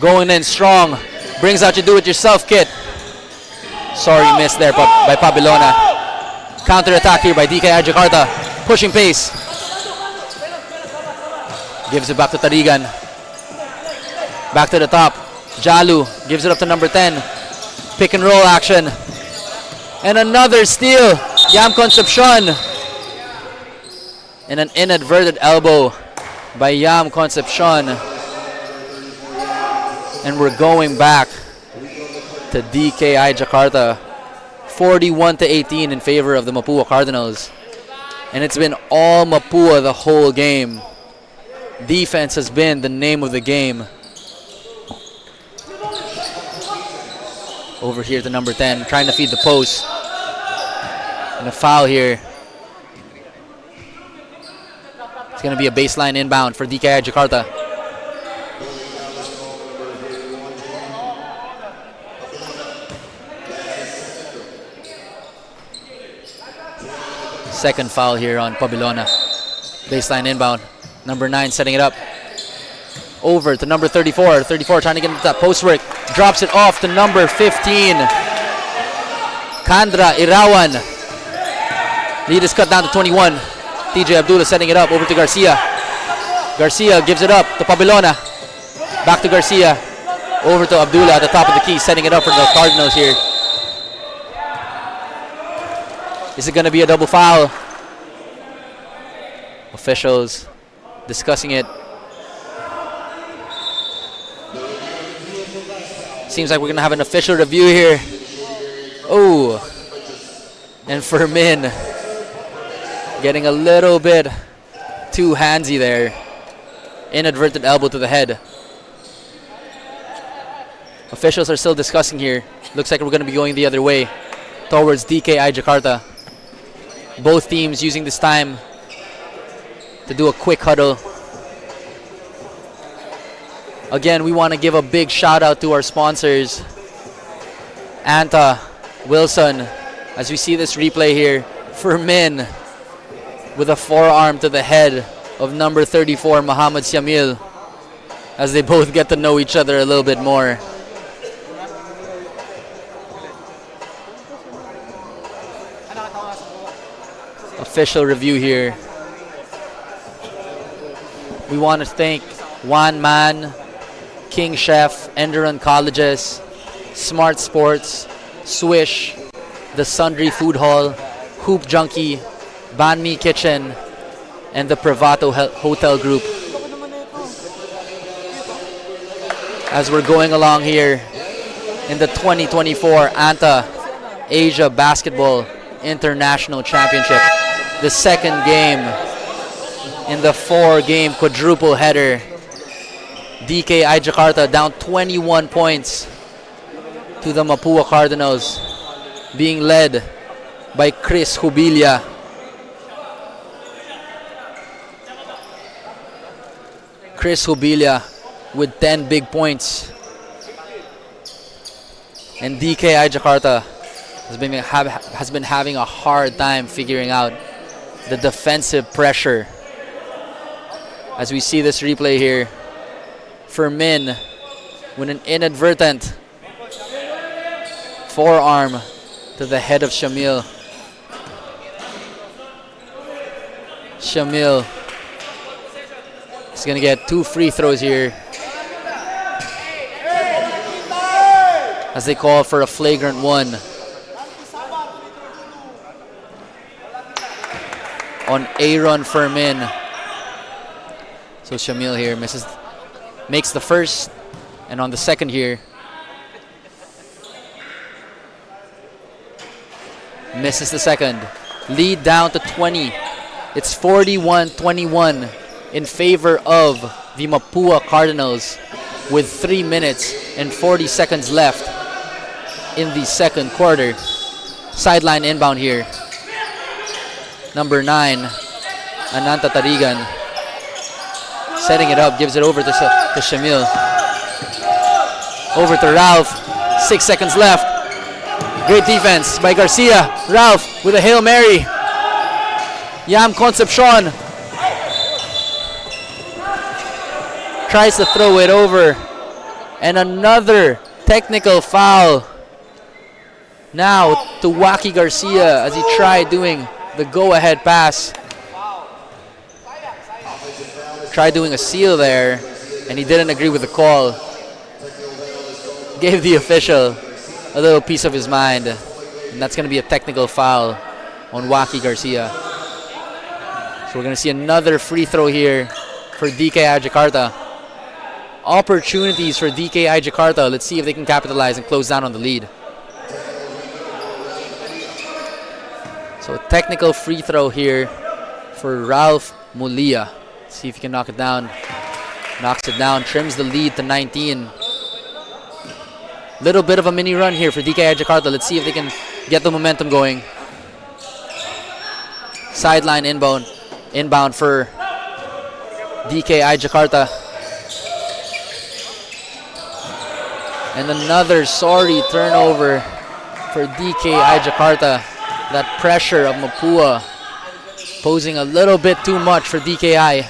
going in strong. Brings out your do-it-yourself kit. Sorry, missed there by Pabelona. Counter-attack here by DKI Jakarta. Pushing pace. Gives it back to Tarigan. Back to the top. Jalu gives it up to number 10. Pick and roll action. And another steal. Yam Concepcion. And an inadvertent elbow by Yam Concepcion. And we're going back to DKI Jakarta. 41-18 in favor of the Mapua Cardinals. And it's been all Mapua the whole game. Defense has been the name of the game. Over here to number 10, trying to feed the post. And a foul here. It's going to be a baseline inbound for DKI Jakarta. Second foul here on Pabelona. Baseline inbound. Number 9 setting it up. Over to number 34. 34 trying to get into that post work. Drops it off to number 15. Kandra Irawan. Lead is cut down to 21. TJ Abdullah setting it up over to Garcia. Garcia gives it up to Pabelona. Back to Garcia. Over to Abdullah at the top of the key, setting it up for the Cardinals here. Is it going to be a double foul? Officials discussing it. Seems like we're going to have an official review here. Oh. And Fermin getting a little bit too handsy there. Inadvertent elbow to the head. Officials are still discussing here. Looks like we're going to be going the other way towards DKI Jakarta. Both teams using this time to do a quick huddle. Again, we want to give a big shout out to our sponsors, ANTA, Wilson. As we see this replay here, Fermin with a forearm to the head of number 34, Muhammad Syamil, as they both get to know each other a little bit more. Official review here. We want to thank One Man, King Chef, Enderun Colleges, Smart Sports, Swish, The Sundry Food Hall, Hoop Junkie, Banh Mi Kitchen, and the Privato Hotel Group. as we're going along here in the 2024 ANTA Asia Basketball International Championship. The second game in the 4-game quadruple header. DKI Jakarta down 21 points to the Mapua Cardinals, being led by Chris Jubilia. Chris Jubilia with 10 big points. And DKI Jakarta has been having a hard time figuring out the defensive pressure. As we see this replay here, Fermin with an inadvertent forearm to the head of Shamil. Shamil is going to get 2 free throws here as they call for a flagrant one on Aaron Fermin. So Shamil here makes the first, and on the second here, misses the second. Lead down to 20. It's 41-21 in favor of the Mapua Cardinals with 3 minutes and 40 seconds left in the second quarter. Sideline inbound here. Number 9, Ananta Tarigan. Setting it up, gives it over to Shamil. Over to Ralph. 6 seconds left. Great defense by Garcia. Ralph with a Hail Mary. Yam Concepcion tries to throw it over. And another technical foul. Now to Waki Garcia as he tried doing the go-ahead pass. Tried doing a seal there, and he didn't agree with the call. Gave the official a little piece of his mind, and that's going to be a technical foul on Waki Garcia. So we're going to see another free throw here for DKI Jakarta. Opportunities for DKI Jakarta. Let's see if they can capitalize and close down on the lead. So a technical free throw here for Ralph Mulia. See if he can knock it down. Knocks it down, trims the lead to 19. Little bit of a mini run here for DKI Jakarta. Let's see if they can get the momentum going. Sideline inbound for DKI Jakarta. And another sorry turnover for DKI Jakarta. That pressure of Mapua posing a little bit too much for DKI.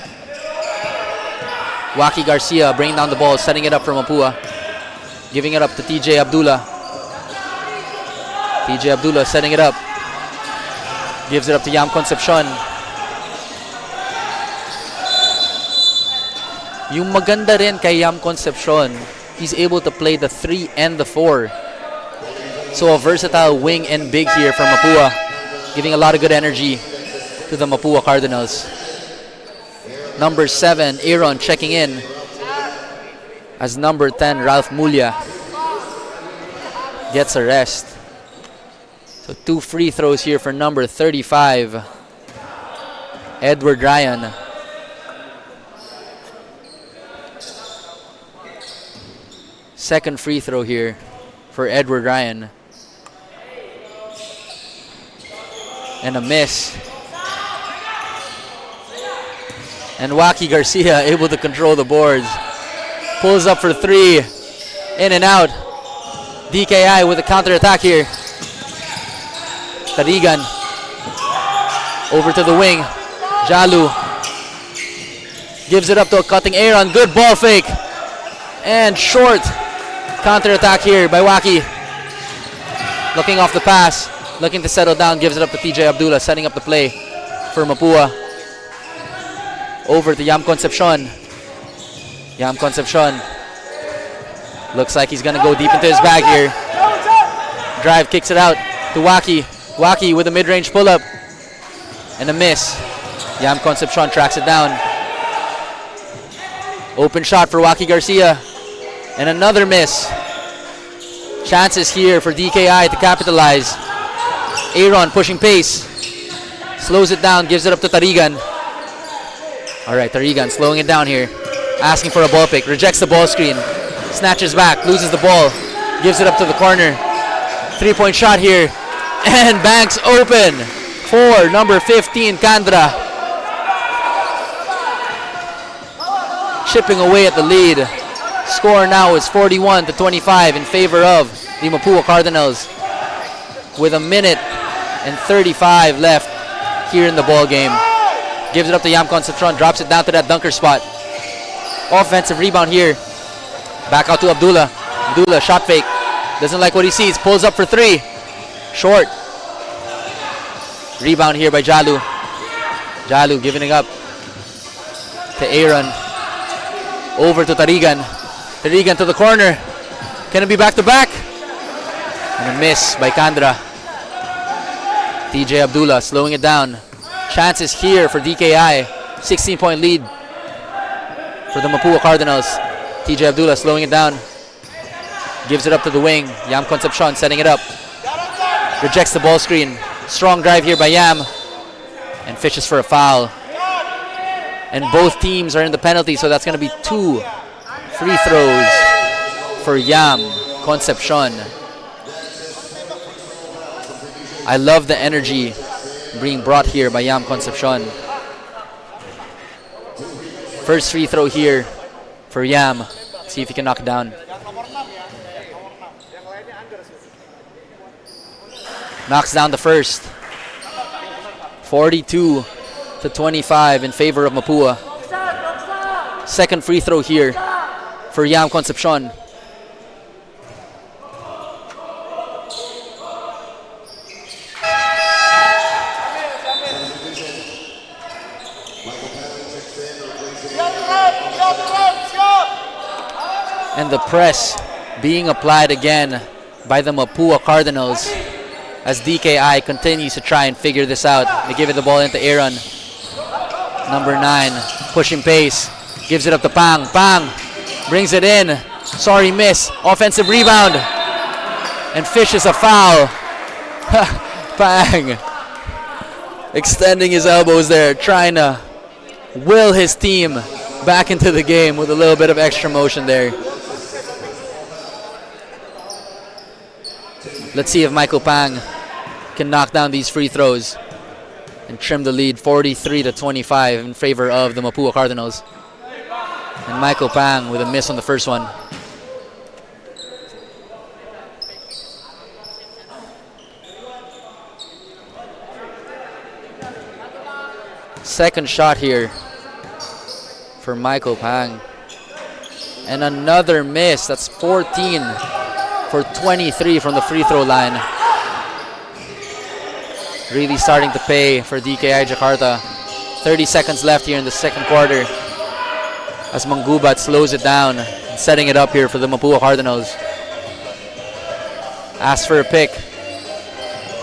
Waki Garcia bringing down the ball, setting it up for Mapua. Giving it up to TJ Abdullah. TJ Abdullah setting it up. Gives it up to Yam Concepcion. Yung maganda rin kay Yam Concepcion, he's able to play the 3 and the 4. So a versatile wing and big here from Mapua, giving a lot of good energy to the Mapua Cardinals. Number 7, Aaron checking in as number 10, Ralph Mulia gets a rest. So 2 free throws here for number 35, Edward Ryan. Second free throw here for Edward Ryan. And a miss. And Waki Garcia able to control the boards. Pulls up for 3. In and out. DKI with a counter-attack here. Tarigan. Over to the wing. Jalu. Gives it up to a cutting Aaron. Good ball fake. And short. Counter-attack here by Waki. Looking off the pass. Looking to settle down. Gives it up to TJ Abdullah. Setting up the play for Mapua. Over to Yam Concepcion. Yam Concepcion. Looks like he's going to go deep into his bag here. Drive, kicks it out to Waki. Waki with a mid-range pull-up. And a miss. Yam Concepcion tracks it down. Open shot for Waki Garcia. And another miss. Chances here for DKI to capitalize. Aaron pushing pace. Slows it down, gives it up to Tarigan. Alright, Tarigan slowing it down here. Asking for a ball pick. Rejects the ball screen. Snatches back, loses the ball. Gives it up to the corner. 3-point shot here. And banks open for number 15, Kandra. Chipping away at the lead. Score now is 41-25 in favor of the Mapua Cardinals, with a minute and 35 left here in the ball game. Gives it up to Yam Concepcion, drops it down to that dunker spot. Offensive rebound here. Back out to Abdullah. Abdullah, shot fake. Doesn't like what he sees, pulls up for three. Short. Rebound here by Jalu. Jalu giving it up to Aaron. Over to Tarigan. Tarigan to the corner. Can it be back to back? And a miss by Kandra. TJ Abdullah slowing it down. Chances here for DKI. 16-point lead for the Mapua Cardinals. TJ Abdullah slowing it down. Gives it up to the wing. Yam Concepcion setting it up. Rejects the ball screen. Strong drive here by Yam. And fishes for a foul. And both teams are in the penalty, so that's going to be 2 free throws for Yam Concepcion. I love the energy being brought here by Yam Concepcion. First free throw here for Yam. See if he can knock it down. Knocks down the first. 42-25 in favor of Mapua. Second free throw here for Yam Concepcion. And the press being applied again by the Mapua Cardinals as DKI continues to try and figure this out. They give it the ball into Aaron. Number 9, pushing pace. Gives it up to Pang. Pang brings it in. Sorry, miss. Offensive rebound. And fishes a foul. Pang extending his elbows there, trying to will his team back into the game with a little bit of extra motion there. Let's see if Michael Pang can knock down these free throws and trim the lead 43-25 in favor of the Mapua Cardinals. And Michael Pang with a miss on the first one. Second shot here for Michael Pang. And another miss. That's 14 for 23 from the free throw line. Really starting to pay for DKI Jakarta. 30 seconds left here in the second quarter as Manggubat slows it down, setting it up here for the Mapua Cardinals. Asks for a pick.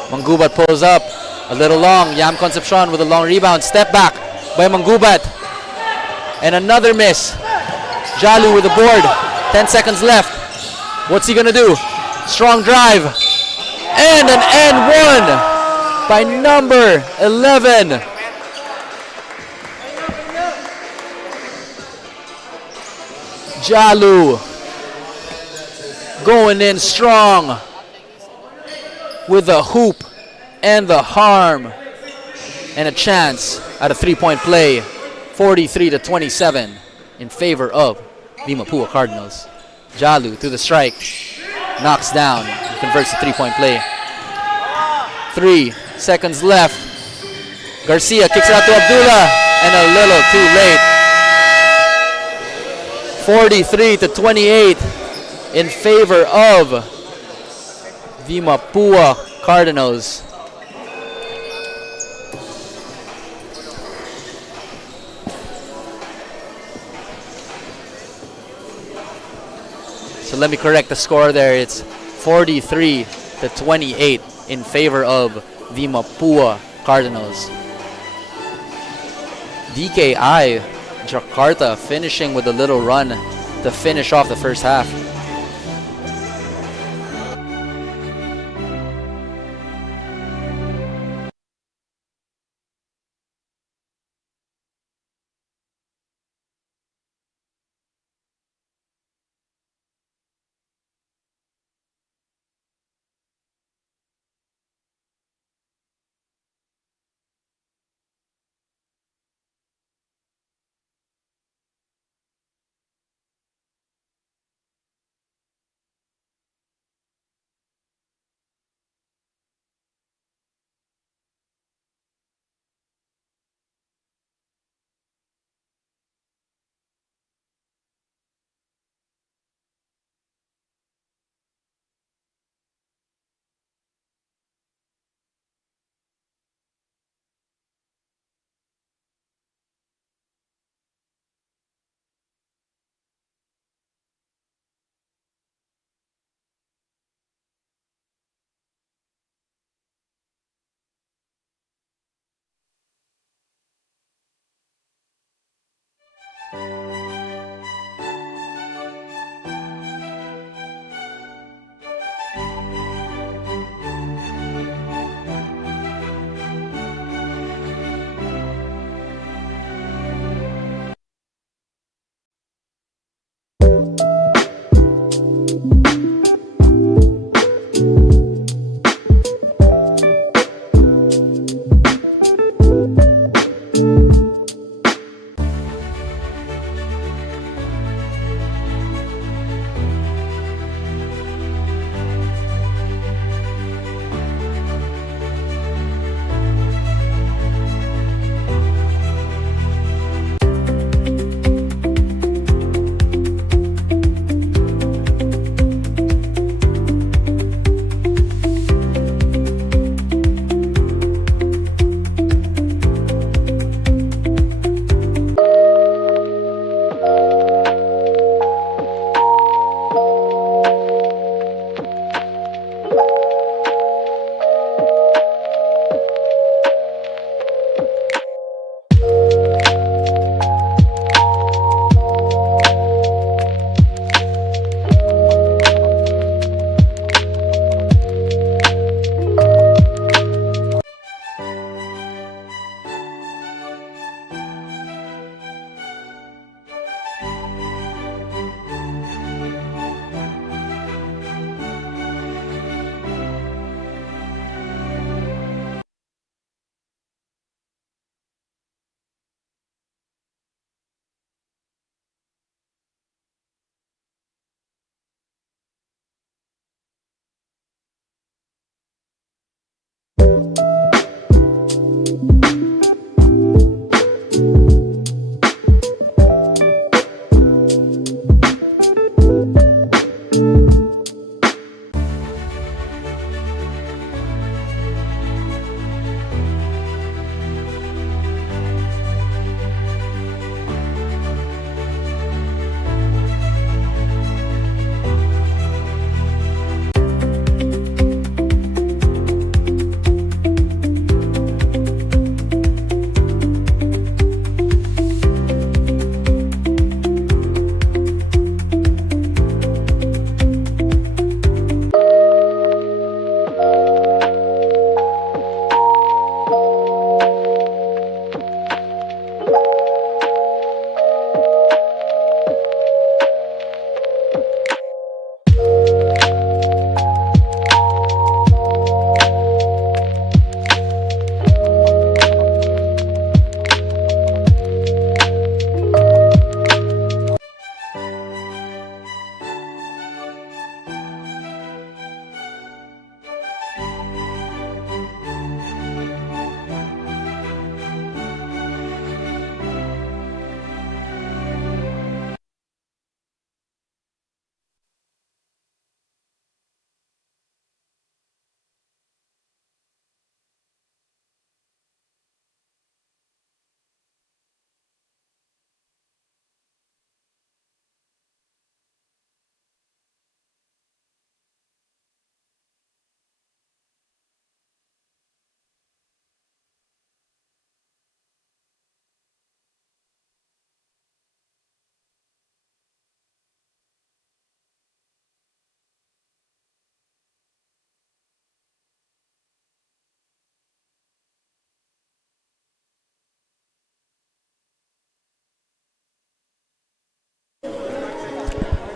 Manggubat pulls up. A little long. Yam Concepcion with a long rebound. Step back by Manggubat. And another miss. Jalu with the board. 10 seconds left. What's he going to do? Strong drive. And an and one by number 11. Jalu going in strong with the hoop and the harm and a chance at a three-point play. 43-27 in favor of the Mapua Cardinals. Jalu to the strike, knocks down and converts the three-point play. 3 seconds left. Garcia kicks it out to Abdullah and a little too late. 43-28 in favor of the Mapua Cardinals. So let me correct the score there. It's 43-28 in favor of the Mapua Cardinals. DKI Jakarta finishing with a little run to finish off the first half.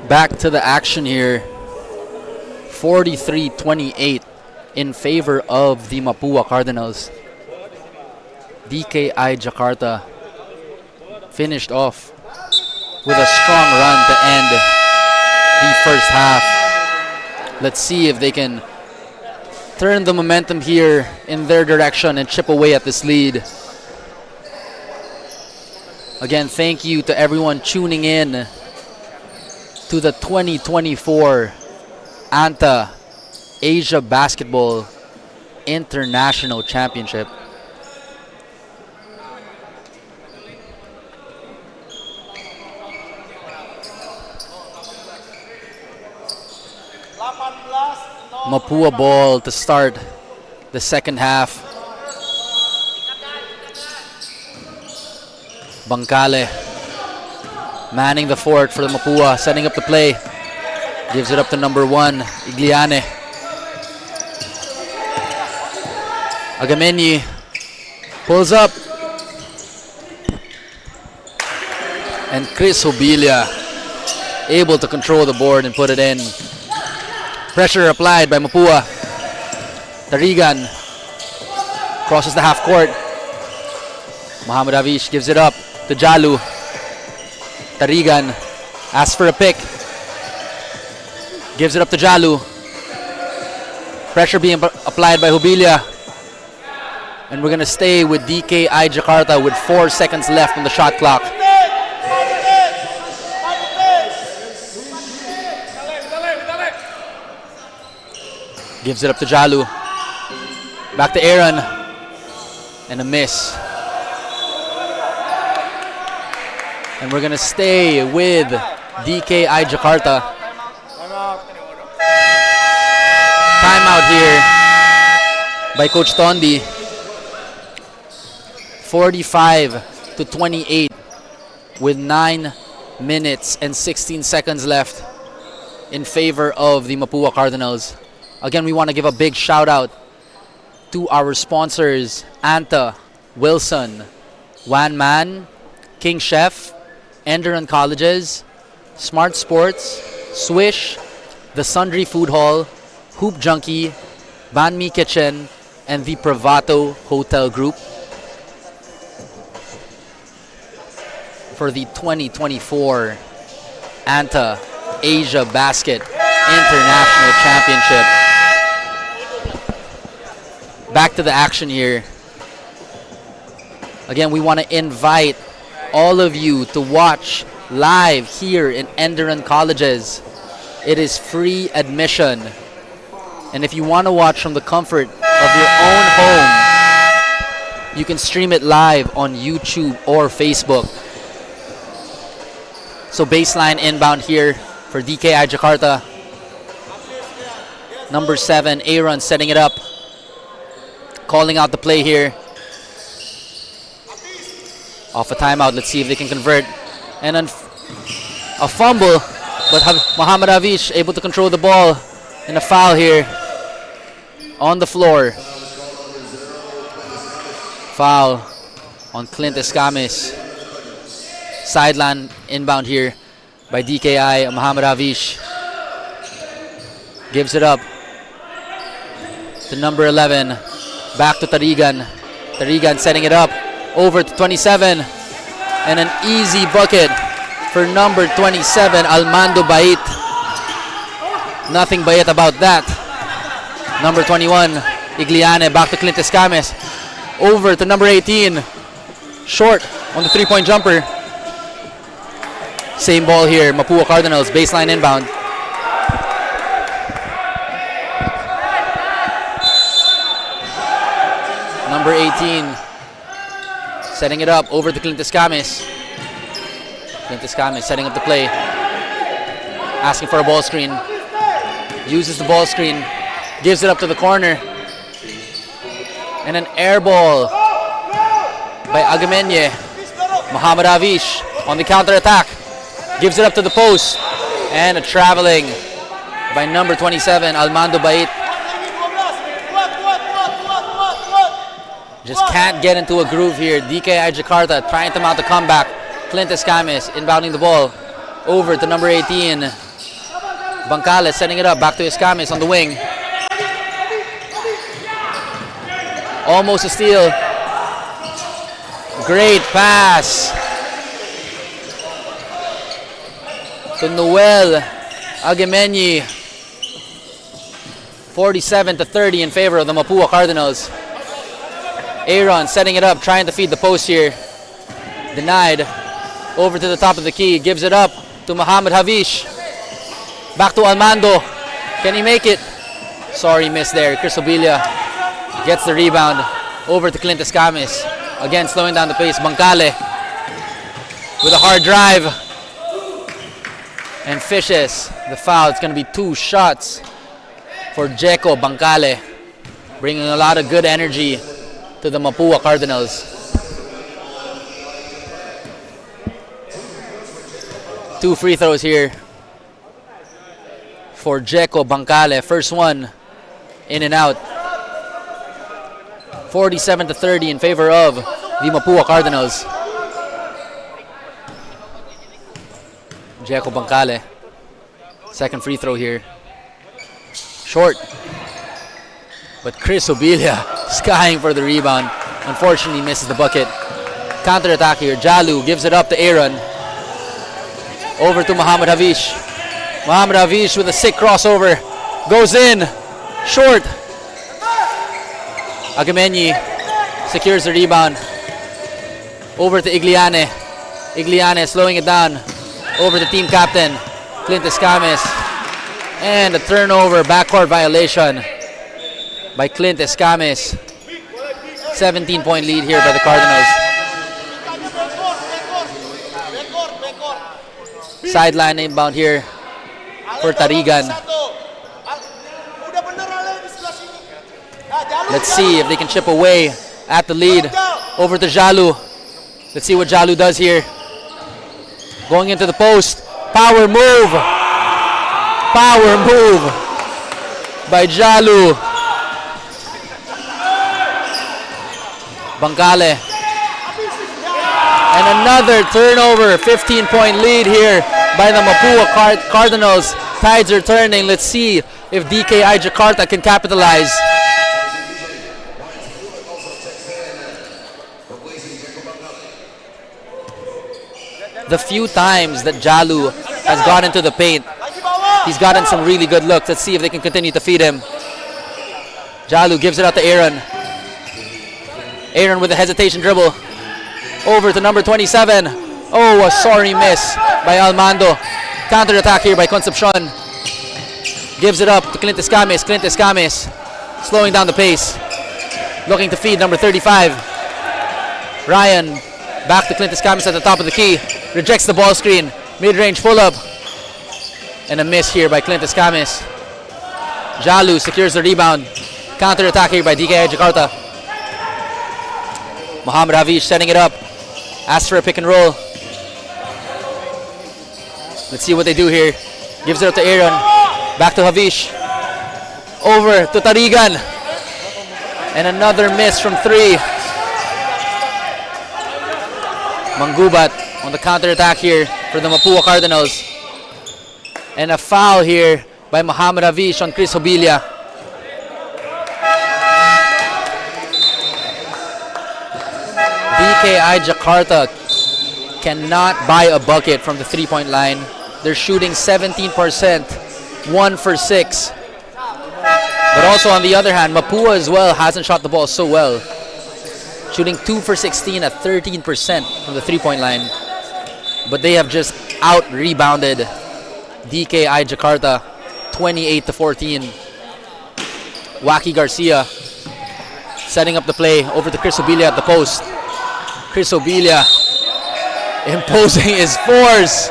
Back to the action here. 43-28 in favor of the Mapua Cardinals. DKI Jakarta finished off with a strong run to end the first half. Let's see if they can turn the momentum here in their direction and chip away at this lead. Again, thank you to everyone tuning in to the 2024 ANTA Asia Basketball International Championship. Mapua ball to start the second half. Bangkale manning the fort for the Mapua, setting up the play. Gives it up to number 1, Igliane. Agamenyi pulls up. And Chris Hobilia able to control the board and put it in. Pressure applied by Mapua. Tarigan crosses the half court. Muhammad Avish gives it up to Jalu. Tarigan asks for a pick. Gives it up to Jalu. Pressure being applied by Hobilia. And we're going to stay with DKI Jakarta with 4 seconds left on the shot clock. Gives it up to Jalu. Back to Aaron. And a miss. And we're going to stay with DKI Jakarta. Timeout here by Coach Tondi. 45-28 with 9 minutes and 16 seconds left in favor of the Mapua Cardinals. Again, we want to give a big shout out to our sponsors, ANTA, Wilson, One Man, King Chef, Enderun Colleges, Smart Sports, Swish, The Sundry Food Hall, Hoop Junkie, Ban Mi Kitchen, and the Privato Hotel Group for the 2024 ANTA Asiabasket International Championship. Back to the action here. Again, we want to invite all of you to watch live here in Enderun Colleges. It is free admission. And if you want to watch from the comfort of your own home, you can stream it live on YouTube or Facebook. So baseline inbound here for DKI Jakarta. Number 7, Aaron setting it up. Calling out the play here. Off a timeout, let's see if they can convert. And a fumble, but Muhammad Avish able to control the ball. And a foul here on the floor. Foul on Clint Escamis. Sideline inbound here by DKI. Muhammad Avish gives it up to number 11. Back to Tarigan. Tarigan setting it up over to 27. And an easy bucket for number 27, Almando Bait. Nothing Bait about that. Number 21, Igliane. Back to Clint Escames. Over to number 18. Short on the three-point jumper. Same ball here. Mapua Cardinals. Baseline inbound. Number 18. Setting it up over to Clint Escames. Clint Escames setting up the play. Asking for a ball screen. Uses the ball screen. Gives it up to the corner. And an air ball by Agamenye. Muhammad Avish on the counter attack. Gives it up to the post. And a traveling by number 27, Almando Bait. Just can't get into a groove here. DKI Jakarta trying to mount a comeback. Clint Escames inbounding the ball over to number 18. Bancales setting it up. Back to Escames on the wing. Almost a steal. Great pass to Noel Agamenyi. 47-30 in favor of the Mapua Cardinals. Aaron setting it up, trying to feed the post here. Denied. Over to the top of the key. Gives it up to Muhammad Havish. Back to Almando. Can he make it? Sorry, missed there. Chris Obilia gets the rebound. Over to Clint Escames. Again, slowing down the pace. Bancale with a hard drive. And fishes the foul. It's going to be 2 shots for Jeko Bancale. Bringing a lot of good energy to the Mapua Cardinals. 2 free throws here for Jeko Bangkale. First one in and out. 47-30 in favor of the Mapua Cardinals. Jeko Bangkale. Second free throw here. Short. But Chris Obilia skying for the rebound. Unfortunately misses the bucket. Counter attack here. Jalu gives it up to Aaron. Over to Muhammad Havish. Muhammad Havish with a sick crossover. Goes in. Short. Agamenyi secures the rebound. Over to Igliane. Igliane slowing it down. Over to team captain Clint Escames. And a turnover, backcourt violation by Clint Escames. 17-point lead here by the Cardinals. Sideline inbound here for Tarigan. Let's see if they can chip away at the lead. Over to Jalu. Let's see what Jalu does here. Going into the post. Power move. Power move by Jalu. Bangkale. And another turnover. 15-point lead here by the Mapua Cardinals. Tides are turning. Let's see if DKI Jakarta can capitalize. The few times that Jalu has got into the paint, he's gotten some really good looks. Let's see if they can continue to feed him. Jalu gives it out to Aaron. Aaron with a hesitation dribble. Over to number 27. Oh, a sorry miss by Almando. Counter attack here by Concepcion. Gives it up to Clint Escames. Clint Escames slowing down the pace. Looking to feed number 35. Ryan back to Clint Escames at the top of the key. Rejects the ball screen. Mid-range pull-up. And a miss here by Clint Escames. Jalu secures the rebound. Counter attack here by DKI Jakarta. Muhammad Havish setting it up. Asks for a pick and roll. Let's see what they do here. Gives it up to Aaron. Back to Havish. Over to Tarigan. And another miss from 3. Manggubat on the counter attack here for the Mapua Cardinals. And a foul here by Muhammad Havish on Chris Hobilia. DKI Jakarta cannot buy a bucket from the three-point line. They're shooting 17%, 1 for 6. But also on the other hand, Mapua as well hasn't shot the ball so well. Shooting 2 for 16 at 13% from the three-point line. But they have just out-rebounded DKI Jakarta 28-14. Waki Garcia setting up the play over to Chris Obilia at the post. Chris Obilia imposing his force.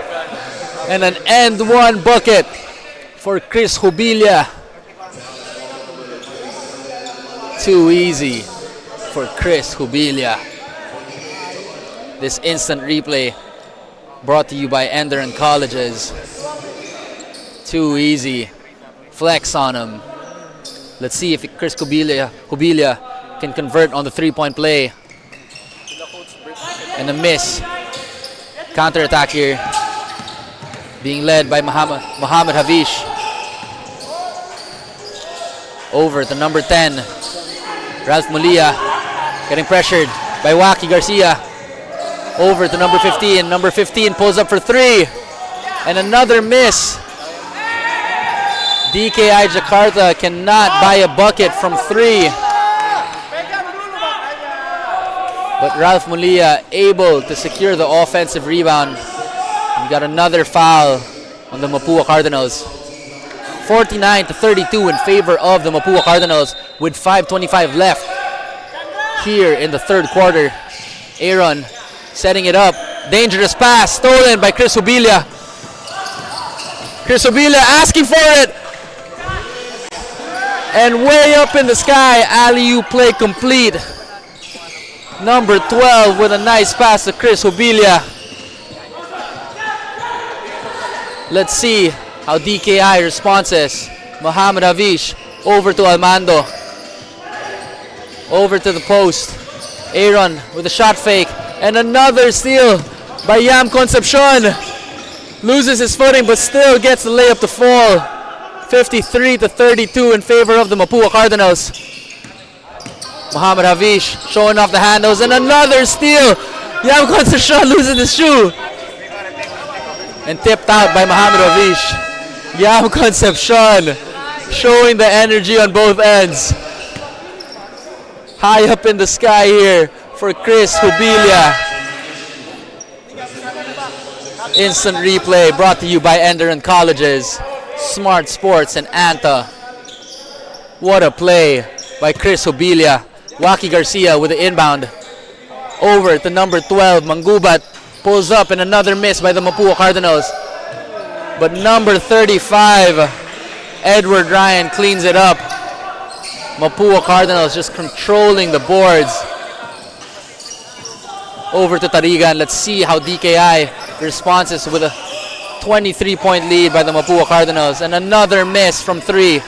And an end one bucket for Chris Obilia. Too easy for Chris Obilia. This instant replay brought to you by Enderun Colleges. Too easy. Flex on him. Let's see if Chris Obilia can convert on the three-point play. And a miss. Counter attack here. Being led by Muhammad Havish. Over to number 10. Ralph Mulia getting pressured by Waki Garcia. Over to number 15. Number 15 pulls up for 3. And another miss. DKI Jakarta cannot buy a bucket from 3. But Ralph Mulia able to secure the offensive rebound. We got another foul on the Mapua Cardinals. 49-32 in favor of the Mapua Cardinals with 5:25 left here in the third quarter. Aaron setting it up. Dangerous pass stolen by Chris Obilia. Chris Obilia asking for it. And way up in the sky, alley-oop play complete. Number 12 with a nice pass to Chris Obilia. Let's see how DKI responses. Muhammad Havish over to Almando. Over to the post. Aaron with a shot fake. And another steal by Yam Concepcion. Loses his footing but still gets the layup to fall. 53-32 in favor of the Mapua Cardinals. Muhammad Havish showing off the handles and another steal. Yam Concepcion loses his shoe. And tipped out by Muhammad Havish. Yam Concepcion showing the energy on both ends. High up in the sky here for Chris Hubilia. Instant replay brought to you by Enderun Colleges, Smart Sports, and ANTA. What a play by Chris Hubilia. Waki Garcia with the inbound. Over to number 12, Manggubat pulls up and another miss by the Mapua Cardinals. But number 35, Edward Ryan cleans it up. Mapua Cardinals just controlling the boards. Over to Tarigan. Let's see how DKI responds with a 23-point lead by the Mapua Cardinals. And another miss from 3.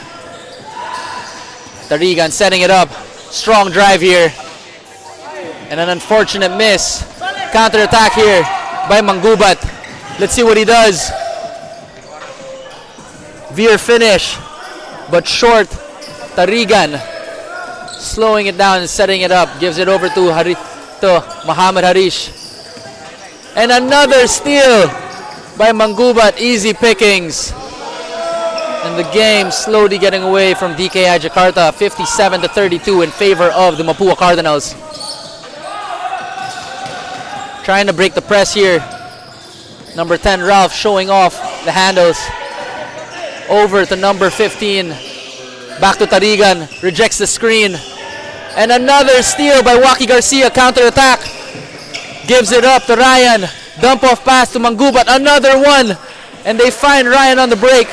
Tarigan setting it up. Strong drive here. And an unfortunate miss. Counter-attack here by Manggubat. Let's see what he does. Veer finish, but short. Tarigan slowing it down and setting it up. Gives it over to Muhammad Harish. And another steal by Manggubat. Easy pickings. And the game slowly getting away from DKI Jakarta. 57-32 in favor of the Mapua Cardinals. Trying to break the press here. Number 10, Ralph, showing off the handles. Over to number 15. Back to Tarigan. Rejects the screen. And another steal by Waki Garcia. Counter-attack. Gives it up to Ryan. Dump-off pass to Manggubat. Another one. And they find Ryan on the break.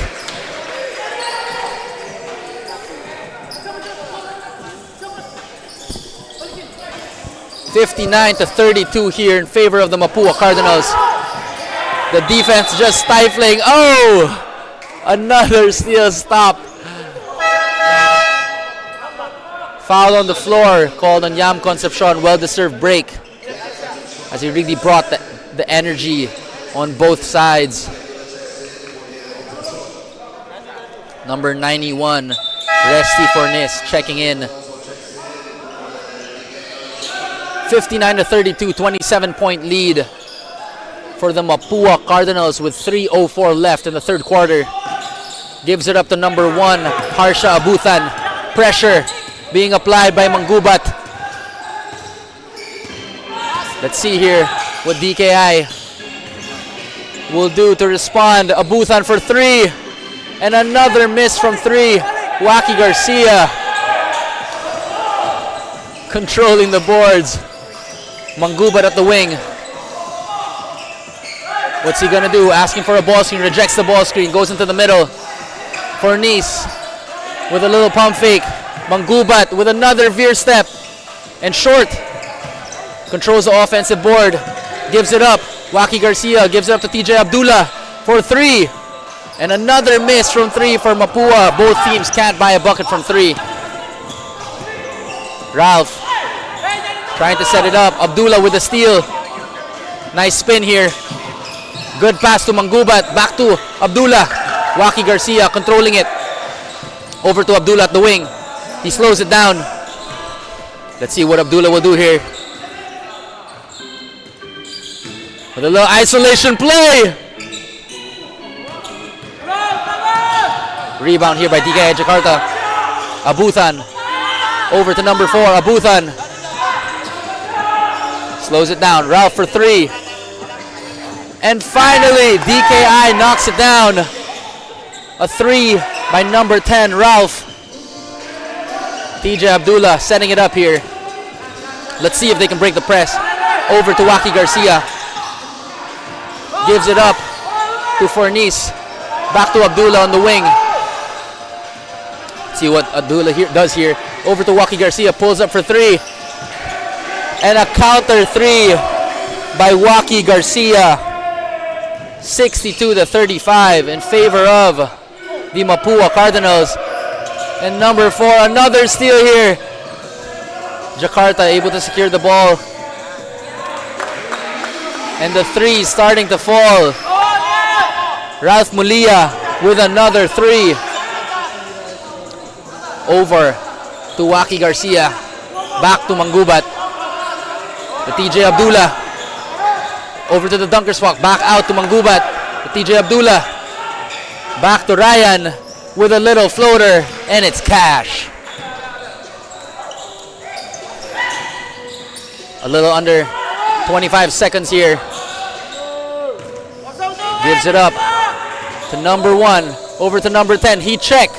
(59-32) here in favor of the Mapua Cardinals. The defense just stifling. Oh! Another steal stop. Foul on the floor called on Yam Concepcion. Well-deserved break as he really brought the energy on both sides. Number 91, Resty Fornis checking in. 59-32, 27-point lead for the Mapua Cardinals with 3:04 left in the third quarter. Gives it up to number 1, Harsha Abuthan. Pressure being applied by Manggubat. Let's see here what DKI will do to respond. Abuthan for 3. And another miss from 3. Waki Garcia controlling the boards. Manggubat at the wing. What's he gonna do? Asking for a ball screen. Rejects the ball screen. Goes into the middle. Fornis with a little pump fake. Manggubat with another veer step. And short. Controls the offensive board. Gives it up. Waki Garcia gives it up to TJ Abdullah for 3. And another miss from 3 for Mapua. Both teams can't buy a bucket from 3. Ralph trying to set it up. Abdullah with a steal. Nice spin here. Good pass to Manggubat. Back to Abdullah. Waki Garcia controlling it. Over to Abdullah at the wing. He slows it down. Let's see what Abdullah will do here. With a little isolation play. Rebound here by DKI Jakarta. Abuthan. Over to number 4. Abuthan. Slows it down. Ralph for 3. And finally, DKI knocks it down. A 3 by number 10, Ralph. TJ Abdullah setting it up here. Let's see if they can break the press. Over to Waki Garcia. Gives it up to Fornis. Back to Abdullah on the wing. See what Abdullah does here. Over to Waki Garcia. Pulls up for 3. And a counter 3 by Waki Garcia. 62-35 in favor of the Mapua Cardinals. And number 4, another steal here. Jakarta able to secure the ball. And the 3 starting to fall. Ralph Mulia with another 3. Over to Waki Garcia. Back to Manggubat. The TJ Abdullah. Over to the dunker's walk. Back out to Manggubat. The TJ Abdullah. Back to Ryan with a little floater. And it's cash. A little under 25 seconds here. Gives it up to number 1. Over to number 10. Heat check.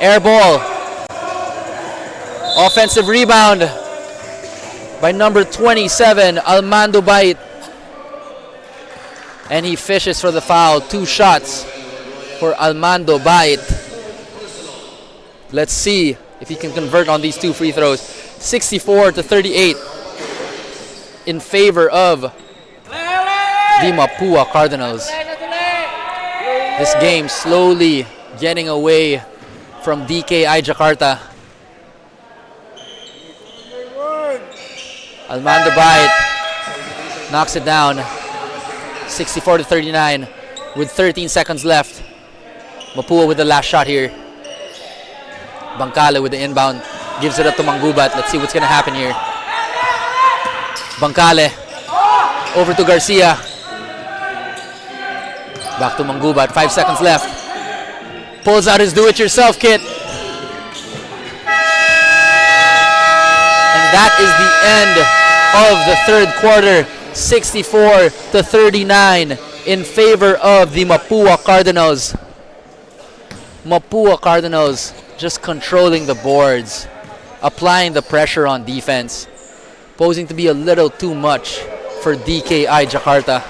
Air ball. Offensive rebound by number 27, Almando Bait. And he fishes for the foul. 2 shots for Almando Bait. Let's see if he can convert on these 2 free throws. 64-38 in favor of the Mapua Cardinals. This game slowly getting away from DKI Jakarta. Almando Bait knocks it down. 64-39 with 13 seconds left. Mapua with the last shot here. Bangkale with the inbound. Gives it up to Manggubat. Let's see what's going to happen here. Bangkale. Over to Garcia. Back to Manggubat. 5 seconds left. Pulls out his do-it-yourself kit. And that is the end of the third quarter. 64-39 in favor of the Mapua Cardinals. Mapua Cardinals just controlling the boards, applying the pressure on defense, posing to be a little too much for DKI Jakarta.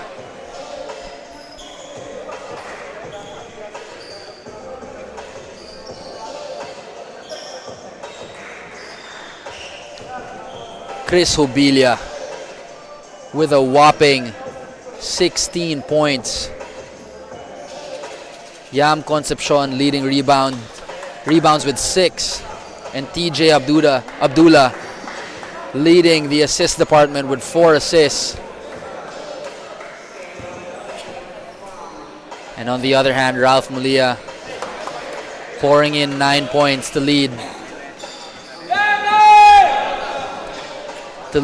Chris Hubilia with a whopping 16 points. Yam Concepcion leading rebounds with 6. And TJ Abdullah leading the assist department with 4 assists. And on the other hand, Ralph Mulia pouring in 9 points to lead. The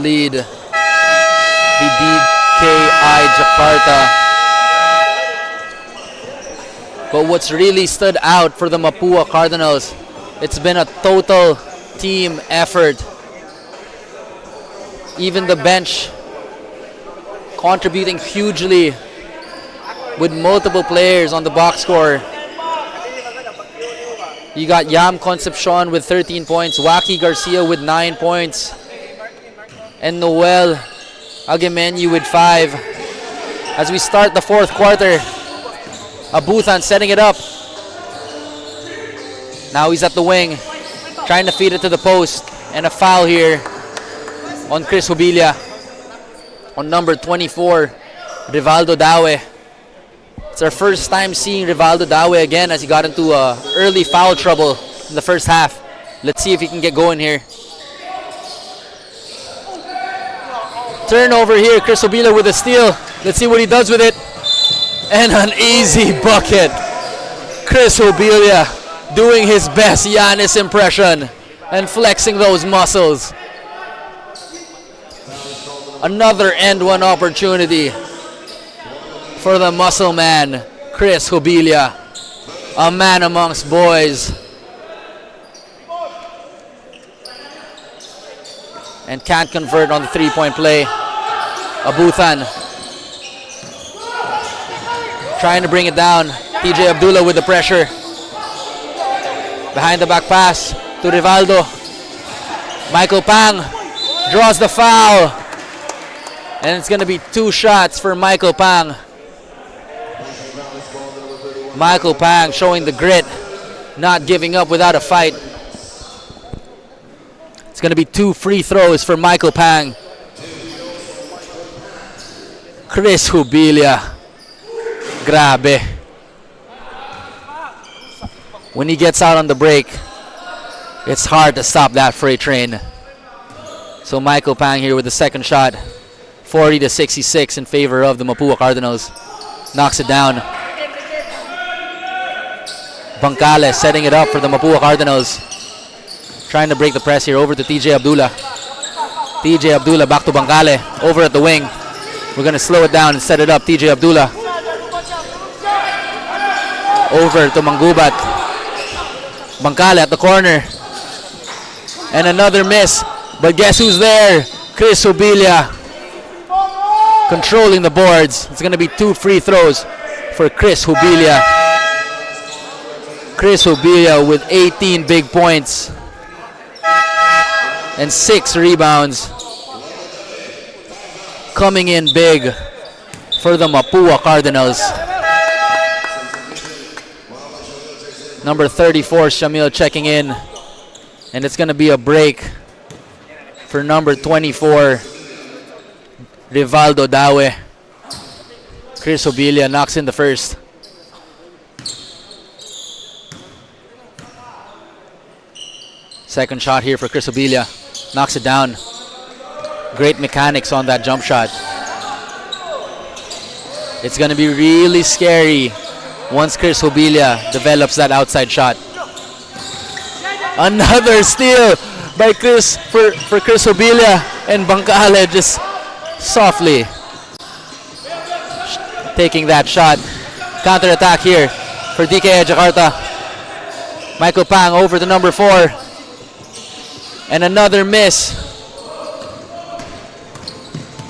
DKI Jakarta. But what's really stood out for the Mapua Cardinals, it's been a total team effort. Even the bench contributing hugely with multiple players on the box score. You got Yam Concepcion with 13 points, Waki Garcia with 9 points, and Noel Agemenu with 5. As we start the fourth quarter, Abuthan setting it up. Now he's at the wing, trying to feed it to the post. And a foul here on Chris Hubilia. On number 24, Rivaldo Dawe. It's our first time seeing Rivaldo Dawe again as he got into early foul trouble in the first half. Let's see if he can get going here. Turnover here, Chris Hubilia with a steal. Let's see what he does with it. And an easy bucket. Chris Hubilia doing his best Giannis impression and flexing those muscles. Another end one opportunity for the muscle man, Chris Hubilia, a man amongst boys. And can't convert on the three-point play. Abuthan trying to bring it down. TJ Abdullah with the pressure. Behind the back pass to Rivaldo. Michael Pang draws the foul. And it's going to be 2 shots for Michael Pang. Michael Pang showing the grit, not giving up without a fight. It's going to be 2 free throws for Michael Pang. Chris Hubilia Grabe. When he gets out on the break, it's hard to stop that freight train. So Michael Pang here with the second shot. 40-66 in favor of the Mapua Cardinals. Knocks it down. Bangkale setting it up for the Mapua Cardinals. Trying to break the press here over to TJ Abdullah. TJ Abdullah back to Bangkale. Over at the wing. We're going to slow it down and set it up. TJ Abdullah. Over to Manggubat. Bangkale at the corner. And another miss. But guess who's there? Chris Obilia. Controlling the boards. It's going to be 2 free throws for Chris Obilia. Chris Obilia with 18 big points and 6 rebounds. Coming in big for the Mapua Cardinals. Number 34, Shamil checking in. And it's going to be a break for number 24, Rivaldo Dawe. Chris Obilia knocks in the first. Second shot here for Chris Obilia. Knocks it down. Great mechanics on that jump shot. It's going to be really scary once Chris Obilia develops that outside shot. Another steal by Chris for Chris Obilia, and Bangkale just softly taking that shot. Counter attack here for DKI Jakarta. Michael Pang over to number 4. And another miss.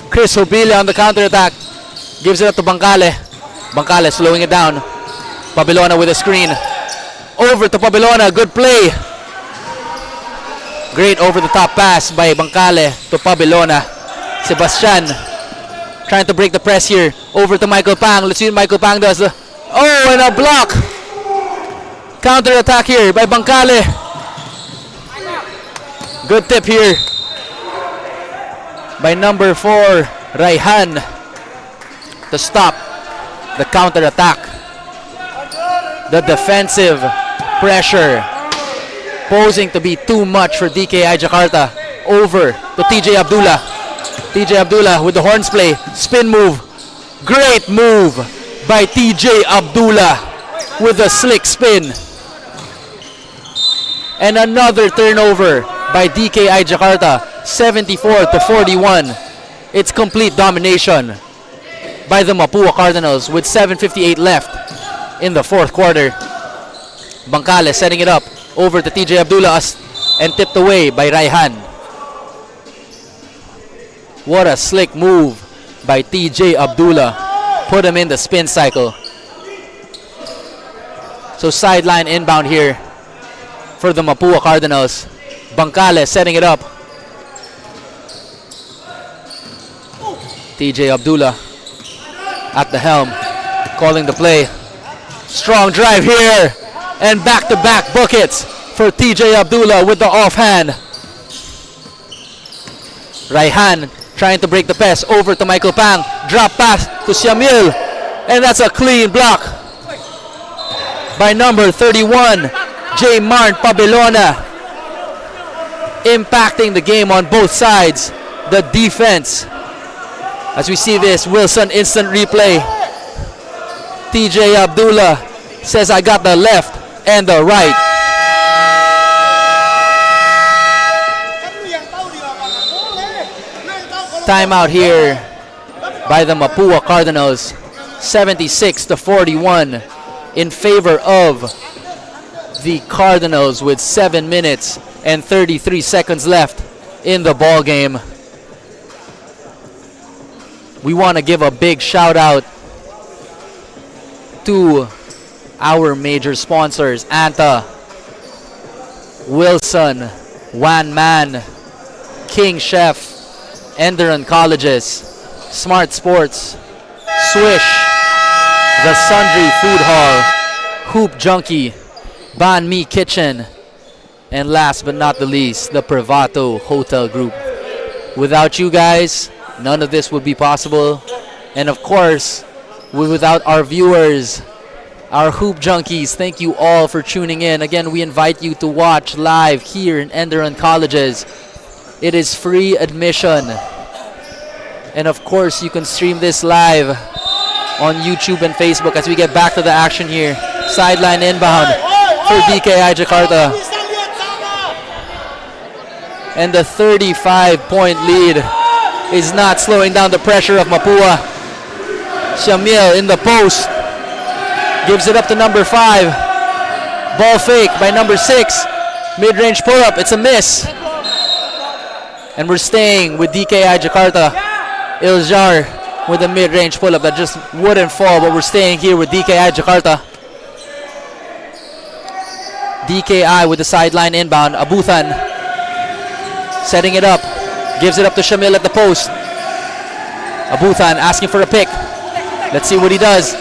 Chris Obilia on the counter attack. Gives it up to Bangkale. Bangkale slowing it down. Pabilona with a screen. Over to Pabilona. Good play. Great over the top pass by Bangkale to Pabilona. Sebastian trying to break the press here. Over to Michael Pang. Let's see what Michael Pang does. Oh, and a block. Counter attack here by Bangkale. Good tip here by number 4, Raihan, to stop the counter attack. The defensive pressure posing to be too much for DKI Jakarta. Over to TJ Abdullah. TJ Abdullah with the horns play. Spin move. Great move by TJ Abdullah with a slick spin. And another turnover by DKI Jakarta. 74-41. It's complete domination by the Mapua Cardinals with 7:58 left in the fourth quarter. Bangkale setting it up over to TJ Abdullah and tipped away by Raihan. What a slick move by TJ Abdullah. Put him in the spin cycle. So sideline inbound here for the Mapua Cardinals. Bangkale setting it up. TJ Abdullah at the helm, calling the play. Strong drive here, and back-to-back buckets for TJ Abdullah with the offhand. Raihan trying to break the press over to Michael Pang. Drop pass to Siamil, and that's a clean block by number 31, J. Marn Pabilona. Impacting the game on both sides. The defense. As we see this, Wilson instant replay. TJ Abdullah says, I got the left and the right. Timeout here by the Mapua Cardinals. 76-41 in favor of the Cardinals with 7 minutes and 33 seconds left in the ball game. We want to give a big shout out to our major sponsors, ANTA, Wilson, One Man, King Chef, Enderun Colleges, Smart Sports, Swish, The Sundry Food Hall, Hoop Junkie, Banh Mi Kitchen, and last but not the least, the Privato Hotel Group. Without you guys, none of this would be possible. And of course, without our viewers, our hoop junkies. Thank you all for tuning in. Again, we invite you to watch live here in Enderun Colleges. It is free admission. And of course, you can stream this live on YouTube and Facebook as we get back to the action here. Sideline inbound for DKI Jakarta. And the 35-point lead is not slowing down the pressure of Mapua. Shamil in the post. Gives it up to number 5. Ball fake by number 6. Mid-range pull-up. It's a miss. And we're staying with DKI Jakarta. Iljar with a mid-range pull-up that just wouldn't fall, but we're staying here with DKI Jakarta. DKI with the sideline inbound. Abuthan setting it up. Gives it up to Shamil at the post. Abuthan asking for a pick. Let's see what he does.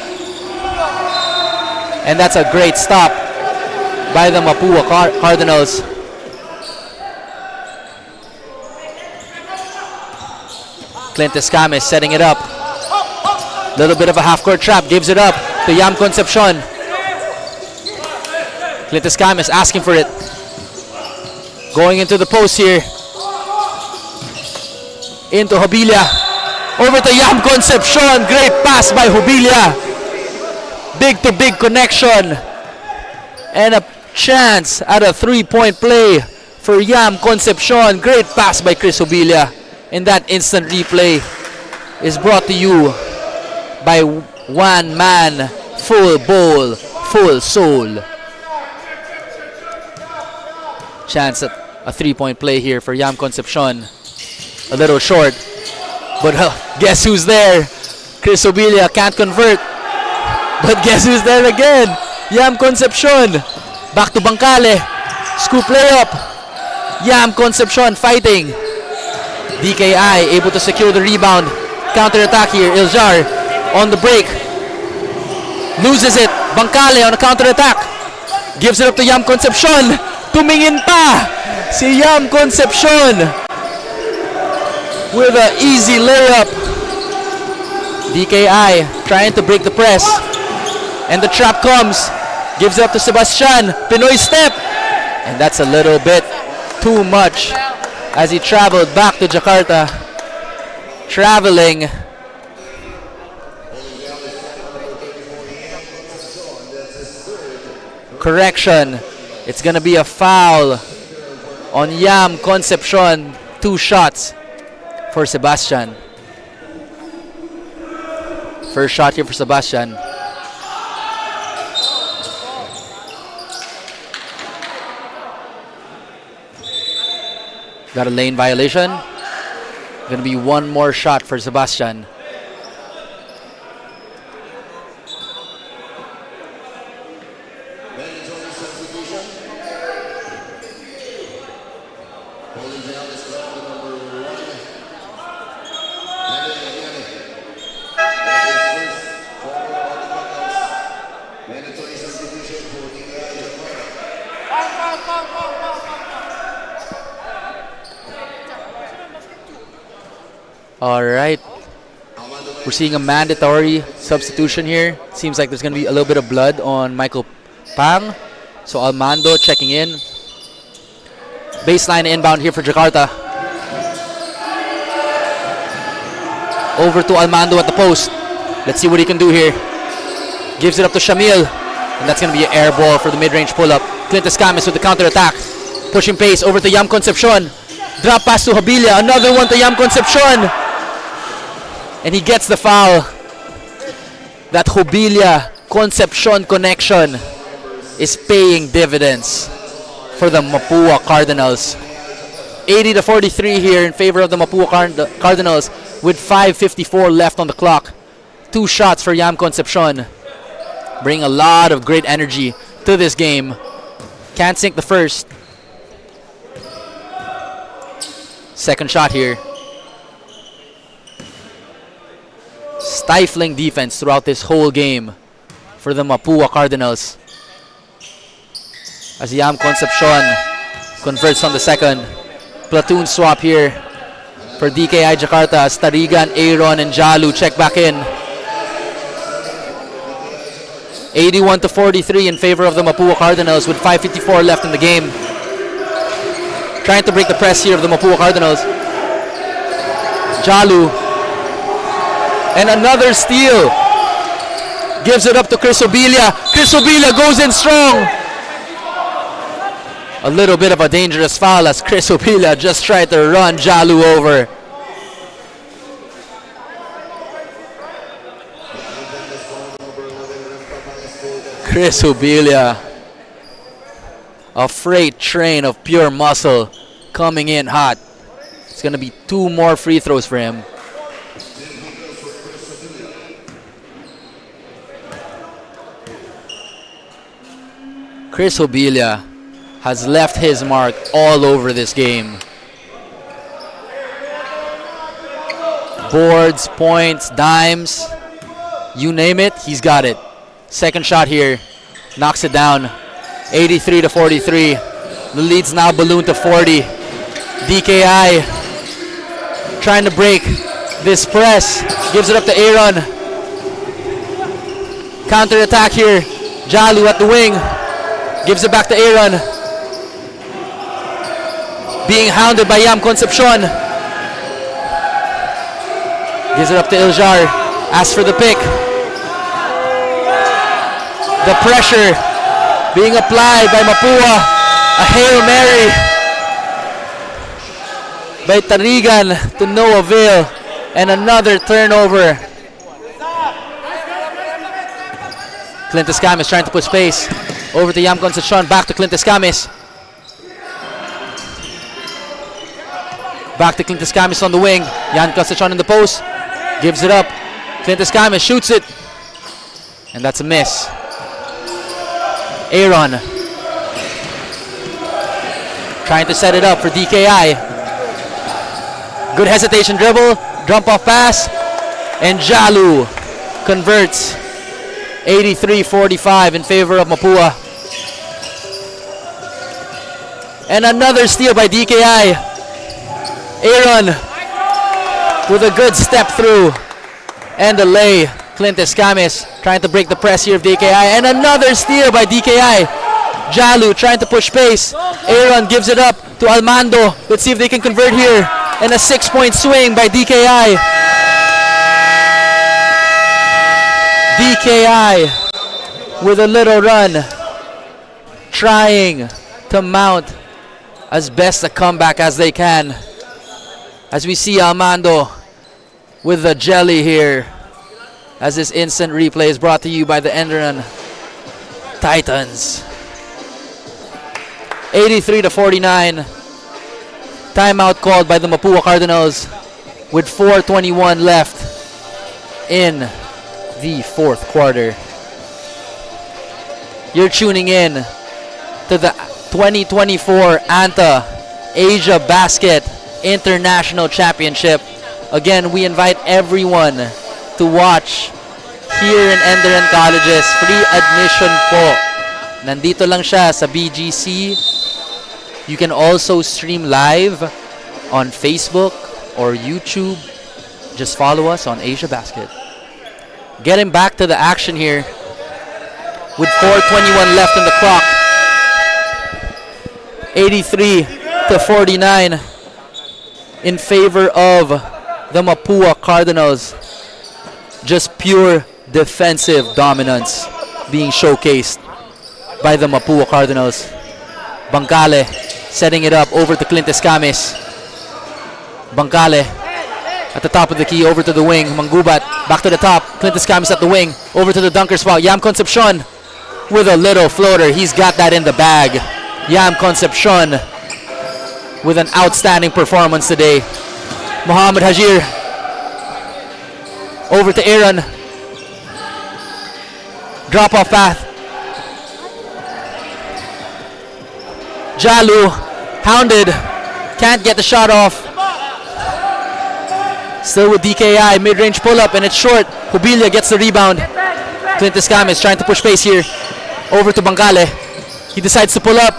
And that's a great stop by the Mapua Cardinals. Clint Escames setting it up. Little bit of a half-court trap. Gives it up to Yam Concepcion. Clint Escames asking for it. Going into the post here. Into Hobilia. Over to Yam Concepcion. Great pass by Hobilia. Big-to-big connection. And a chance at a three-point play for Yam Concepcion. Great pass by Chris Hobilia. And that instant replay is brought to you by one man, full bowl, full soul. Chance at a three-point play here for Yam Concepcion. A little short. But guess who's there? Chris Hobilia can't convert. But guess who's there again? Yam Concepcion. Back to Bangkale. Scoop layup. Yam Concepcion fighting. DKI able to secure the rebound. Counter attack here. Iljar on the break. Loses it. Bangkale on a counter attack. Gives it up to Yam Concepcion. Tumingin pa si Yam Concepcion with an easy layup. DKI trying to break the press. And the trap comes. Gives it up to Sebastian. Pinoy step. And that's a little bit too much as he traveled back to Jakarta. Traveling. Correction. It's going to be a foul on Yam Concepcion. 2 shots for Sebastian. First shot here for Sebastian. Got a lane violation. Gonna be one more shot for Sebastian. All right, we're seeing a mandatory substitution here. Seems like there's going to be a little bit of blood on Michael Pang. So Almando checking in. Baseline inbound here for Jakarta. Over to Almando at the post. Let's see what he can do here. Gives it up to Shamil. And that's going to be an air ball for the mid-range pull-up. Clint Escames with the counter-attack. Pushing pace over to Yam Concepcion. Drop pass to Hobilia. Another one to Yam Concepcion. And he gets the foul. That Hobilia Concepcion connection is paying dividends for the Mapua Cardinals. 80-43 here in favor of the Mapua Cardinals with 5:54 left on the clock. 2 shots for Yam Concepcion. Bring a lot of great energy to this game. Can't sink the first. Second shot here. Stifling defense throughout this whole game for the Mapua Cardinals. As Yam Concepcion converts on the second. Platoon swap here for DKI Jakarta as Tarigan, Aaron, and Jalu check back in. 81-43 in favor of the Mapua Cardinals with 5:54 left in the game. Trying to break the press here of the Mapua Cardinals. Jalu. And another steal. Gives it up to Chris Obilia. Chris Obilia goes in strong. A little bit of a dangerous foul as Chris Obilia just tried to run Jalu over. Chris Obilia, a freight train of pure muscle, coming in hot. It's going to be 2 more free throws for him. Chris Obilia has left his mark all over this game. Boards, points, dimes, you name it, he's got it. Second shot here, knocks it down. 83-43. The lead's now ballooned to 40. DKI trying to break this press. Gives it up to Aaron. Counter attack here. Jalu at the wing. Gives it back to Aaron. Being hounded by Yam Concepcion. Gives it up to Iljar. Asks for the pick. The pressure being applied by Mapua. A Hail Mary by Tarigan to no avail. And another turnover. Clint Escamis trying to put space. Over to Yam Concepcion. Back to Clint Escamis. Back to Clint Escamis on the wing. Yam Concepcion in the post. Gives it up. Clint Escamis shoots it. And that's a miss. Aaron trying to set it up for DKI. Good hesitation dribble, jump off pass, and Jalu converts. 83-45 in favor of Mapua. And another steal by DKI. Aaron with a good step through and a lay. Clint Escamis trying to break the press here of DKI. And another steal by DKI. Jalu trying to push pace. Aaron gives it up to Almando. Let's see if they can convert here. And a 6-point swing by DKI. DKI with a little run. Trying to mount as best a comeback as they can. As we see Almando with the jelly here. As this instant replay is brought to you by the Enderun Titans. 83-49. Timeout called by the Mapua Cardinals with 4:21 left in the fourth quarter. You're tuning in to the 2024 ANTA Asiabasket International Championship. Again, we invite everyone to watch here in Enderun Colleges. Free admission po. Nandito lang siya sa BGC. You can also stream live on Facebook or YouTube. Just follow us on Asiabasket. Getting back to the action here with 4:21 left in the clock. 83-49 in favor of the Mapua Cardinals. Just pure defensive dominance being showcased by the Mapua Cardinals. Bangkale setting it up over to Clint Escamis. Bangkale at the top of the key, over to the wing. Manggubat back to the top. Clint Escamis at the wing, over to the dunker spot. Yam Concepcion with a little floater. He's got that in the bag. Yam Concepcion with an outstanding performance today. Muhammad Hajir over to Aaron. Drop off path. Jalu hounded, can't get the shot off. Still with DKI, mid-range pull-up, and it's short. Hubilia gets the rebound. Clint Escamis trying to push pace here. Over to Bangkale. He decides to pull up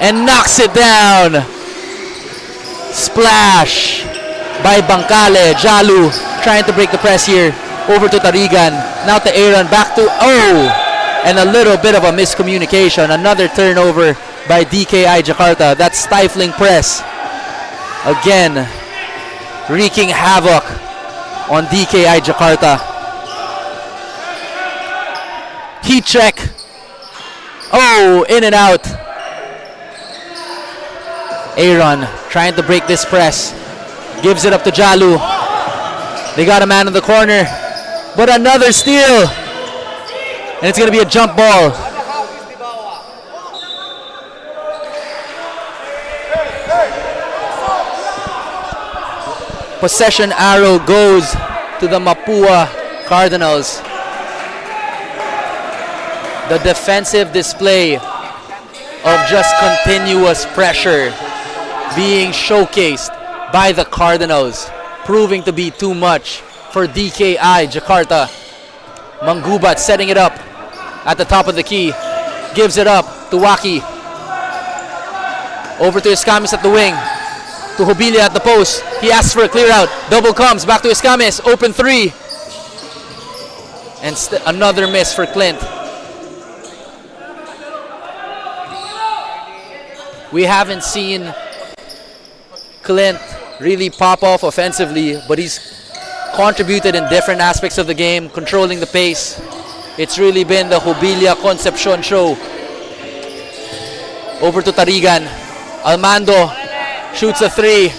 and knocks it down. Splash by Bangkale. Jalu trying to break the press here. Over to Tarigan. Now to Aaron. Back to and a little bit of a miscommunication. Another turnover by DKI Jakarta. That stifling press, again, wreaking havoc on DKI Jakarta. Heat check. Oh, in and out. Aaron trying to break this press. Gives it up to Jalu. They got a man in the corner. But another steal. And it's going to be a jump ball. Possession arrow goes to the Mapua Cardinals. The defensive display of just continuous pressure being showcased by the Cardinals, proving to be too much for DKI Jakarta. Manggubat setting it up at the top of the key. Gives it up to Waki. Over to Escamis at the wing. To Hobilia at the post. He asks for a clear out. Double comes back to Escamis. Open three. And another miss for Clint. We haven't seen Clint really pop off offensively, but he's contributed in different aspects of the game, controlling the pace. It's really been the Hobilia Concepcion show. Over to Tarigan. Almando shoots a three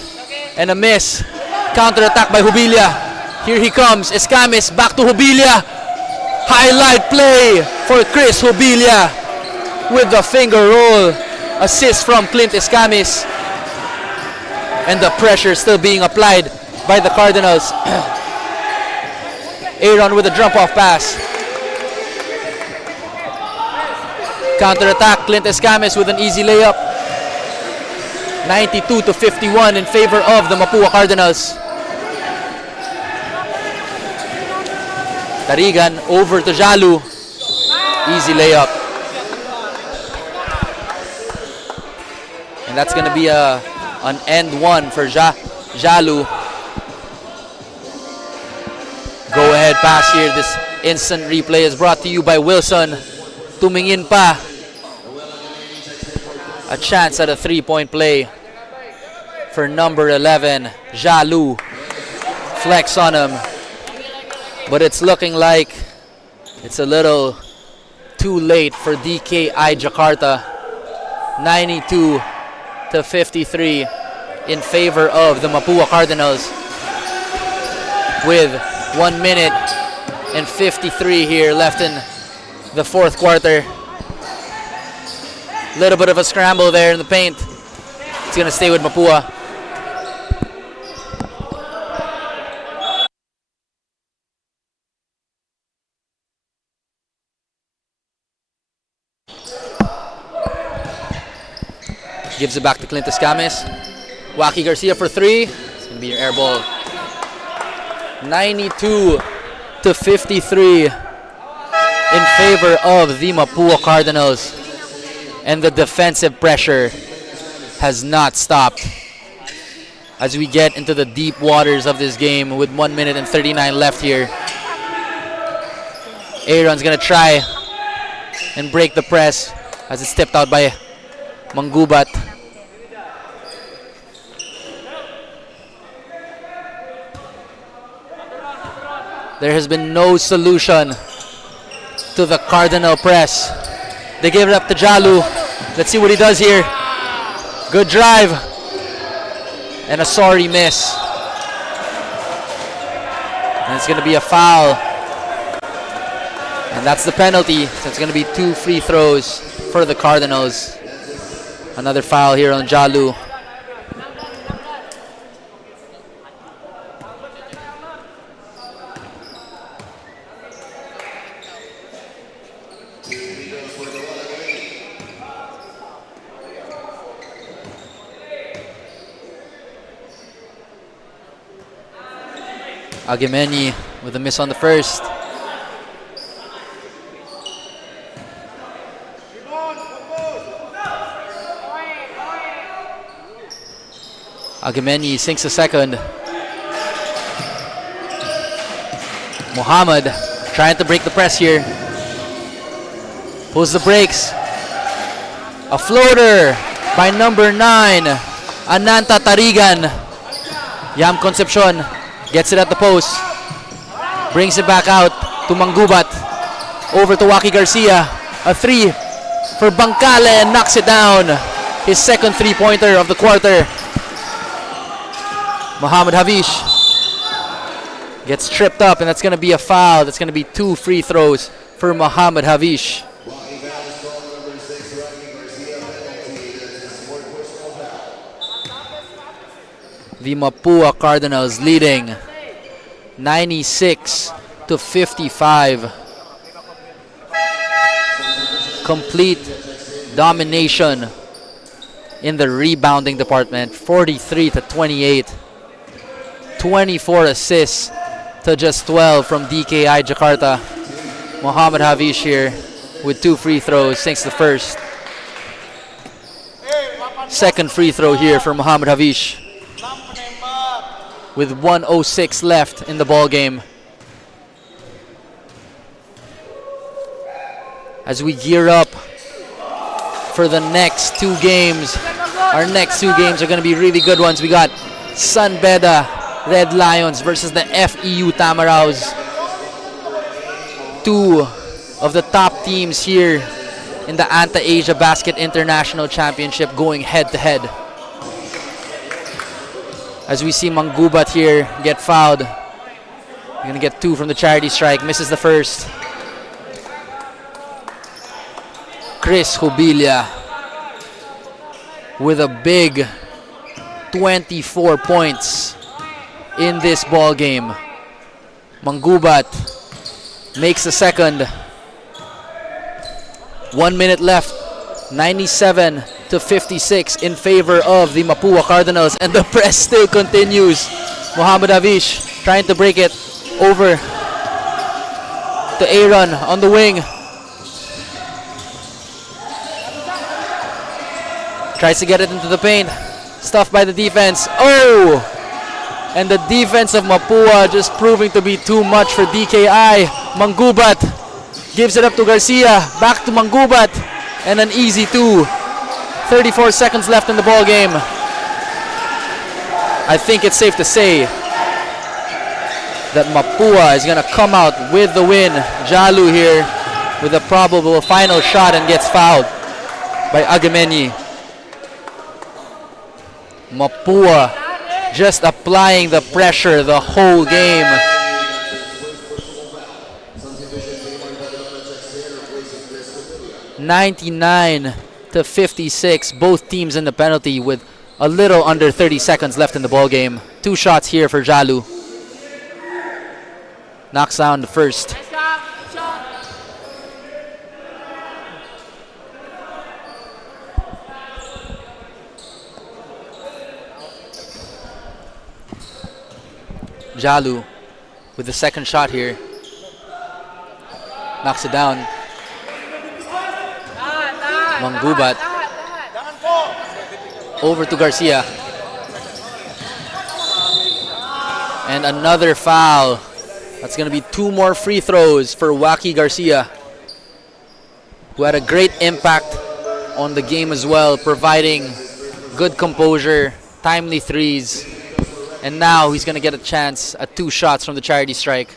and a miss. Counter-attack by Hobilia. Here he comes. Escamis back to Hobilia. Highlight play for Chris Hobilia with the finger roll. Assist from Clint Escamis. And the pressure still being applied by the Cardinals. Aaron with a jump-off pass. Counter-attack, Clint Escamis with an easy layup. 92-51 in favor of the Mapua Cardinals. Tarigan over to Jalu. Easy layup. And that's going to be an end one for Jalu. Go ahead pass here. This instant replay is brought to you by Wilson. Tumingin pa. A chance at a three-point play for number 11, Jalu. Flex on him. But it's looking like it's a little too late for DKI Jakarta. 92-53 in favor of the Mapua Cardinals. With 1 minute and 53 here left in the fourth quarter. Little bit of a scramble there in the paint. It's going to stay with Mapua. Gives it back to Clint Escamis. Waki Garcia for three. It's going to be your air ball. 92-53 in favor of the Mapua Cardinals. And the defensive pressure has not stopped as we get into the deep waters of this game with 1 minute and 39 left here. Aaron's going to try and break the press as it's tipped out by Manggubat. There has been no solution to the Cardinal press. They give it up to Jalu. Let's see what he does here. Good drive. And a sorry miss. And it's going to be a foul. And that's the penalty. So it's going to be 2 free throws for the Cardinals. Another foul here on Jalu. Agemeni with a miss on the first. Agemeni sinks a second. Muhammad trying to break the press here. Pulls the brakes. A floater by number 9, Ananta Tarigan. Yam Concepcion gets it at the post. Brings it back out to Manggubat. Over to Waki Garcia. A 3 for Bangkale and knocks it down. His second three-pointer of the quarter. Muhammad Havish gets tripped up, and that's going to be a foul. That's going to be 2 free throws for Muhammad Havish. The Mapua Cardinals leading 96-55. Complete domination in the rebounding department, 43-28. 24 assists to just 12 from DKI Jakarta. Muhammad Havish here with 2 free throws, sinks the first. Second free throw here for Muhammad Havish with 1:06 left in the ball game. As we gear up for the next 2 games, our next 2 games are going to be really good ones. We got San Beda Red Lions versus the FEU Tamaraws. 2 of the top teams here in the ANTA Asiabasket International Championship going head-to-head. As we see Manggubat here get fouled. He's going to get 2 from the charity strike. Misses the first. Chris Hubilia with a big 24 points in this ball game. Manggubat makes the second. 1 minute left. 97-56 in favor of the Mapua Cardinals, and the press still continues. Muhammad Havish trying to break it over to Aaron on the wing. Tries to get it into the paint. Stuffed by the defense. Oh! And the defense of Mapua just proving to be too much for DKI. Manggubat gives it up to Garcia. Back to Manggubat. And an easy 2. 34 seconds left in the ball game. I think it's safe to say that Mapua is going to come out with the win. Jalu here with a probable final shot and gets fouled by Agameni. Mapua just applying the pressure the whole game. (99-56). Both teams in the penalty with a little under 30 seconds left in the ball game. 2 shots here for Jalu. Knocks down the first. Jalu with the second shot here. Knocks it down. Manggubat over to Garcia. And another foul. That's going to be 2 more free throws for Waki Garcia, who had a great impact on the game as well, providing good composure, timely threes. And now he's going to get a chance at 2 shots from the charity strike.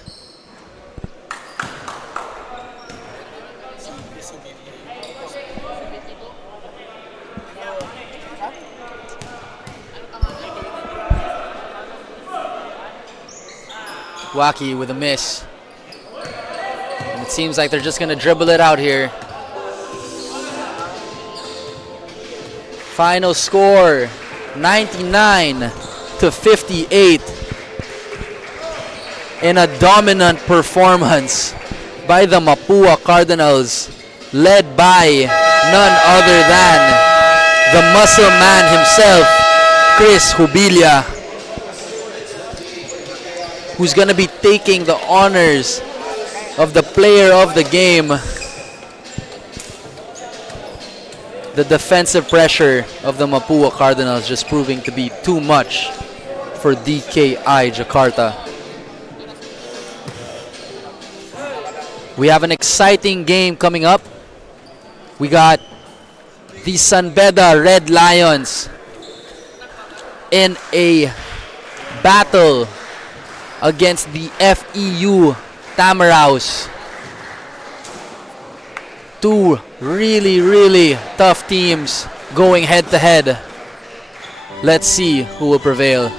Waki with a miss. And it seems like they're just going to dribble it out here. Final score, 99-58. In a dominant performance by the Mapua Cardinals, led by none other than the muscle man himself, Chris Hubilia, who's going to be taking the honors of the player of the game. The defensive pressure of the Mapua Cardinals just proving to be too much for DKI Jakarta. We have an exciting game coming up We got the Sanbeda Red Lions in a battle against the FEU Tamaraws. Two really tough teams going head to head. Let's see who will prevail.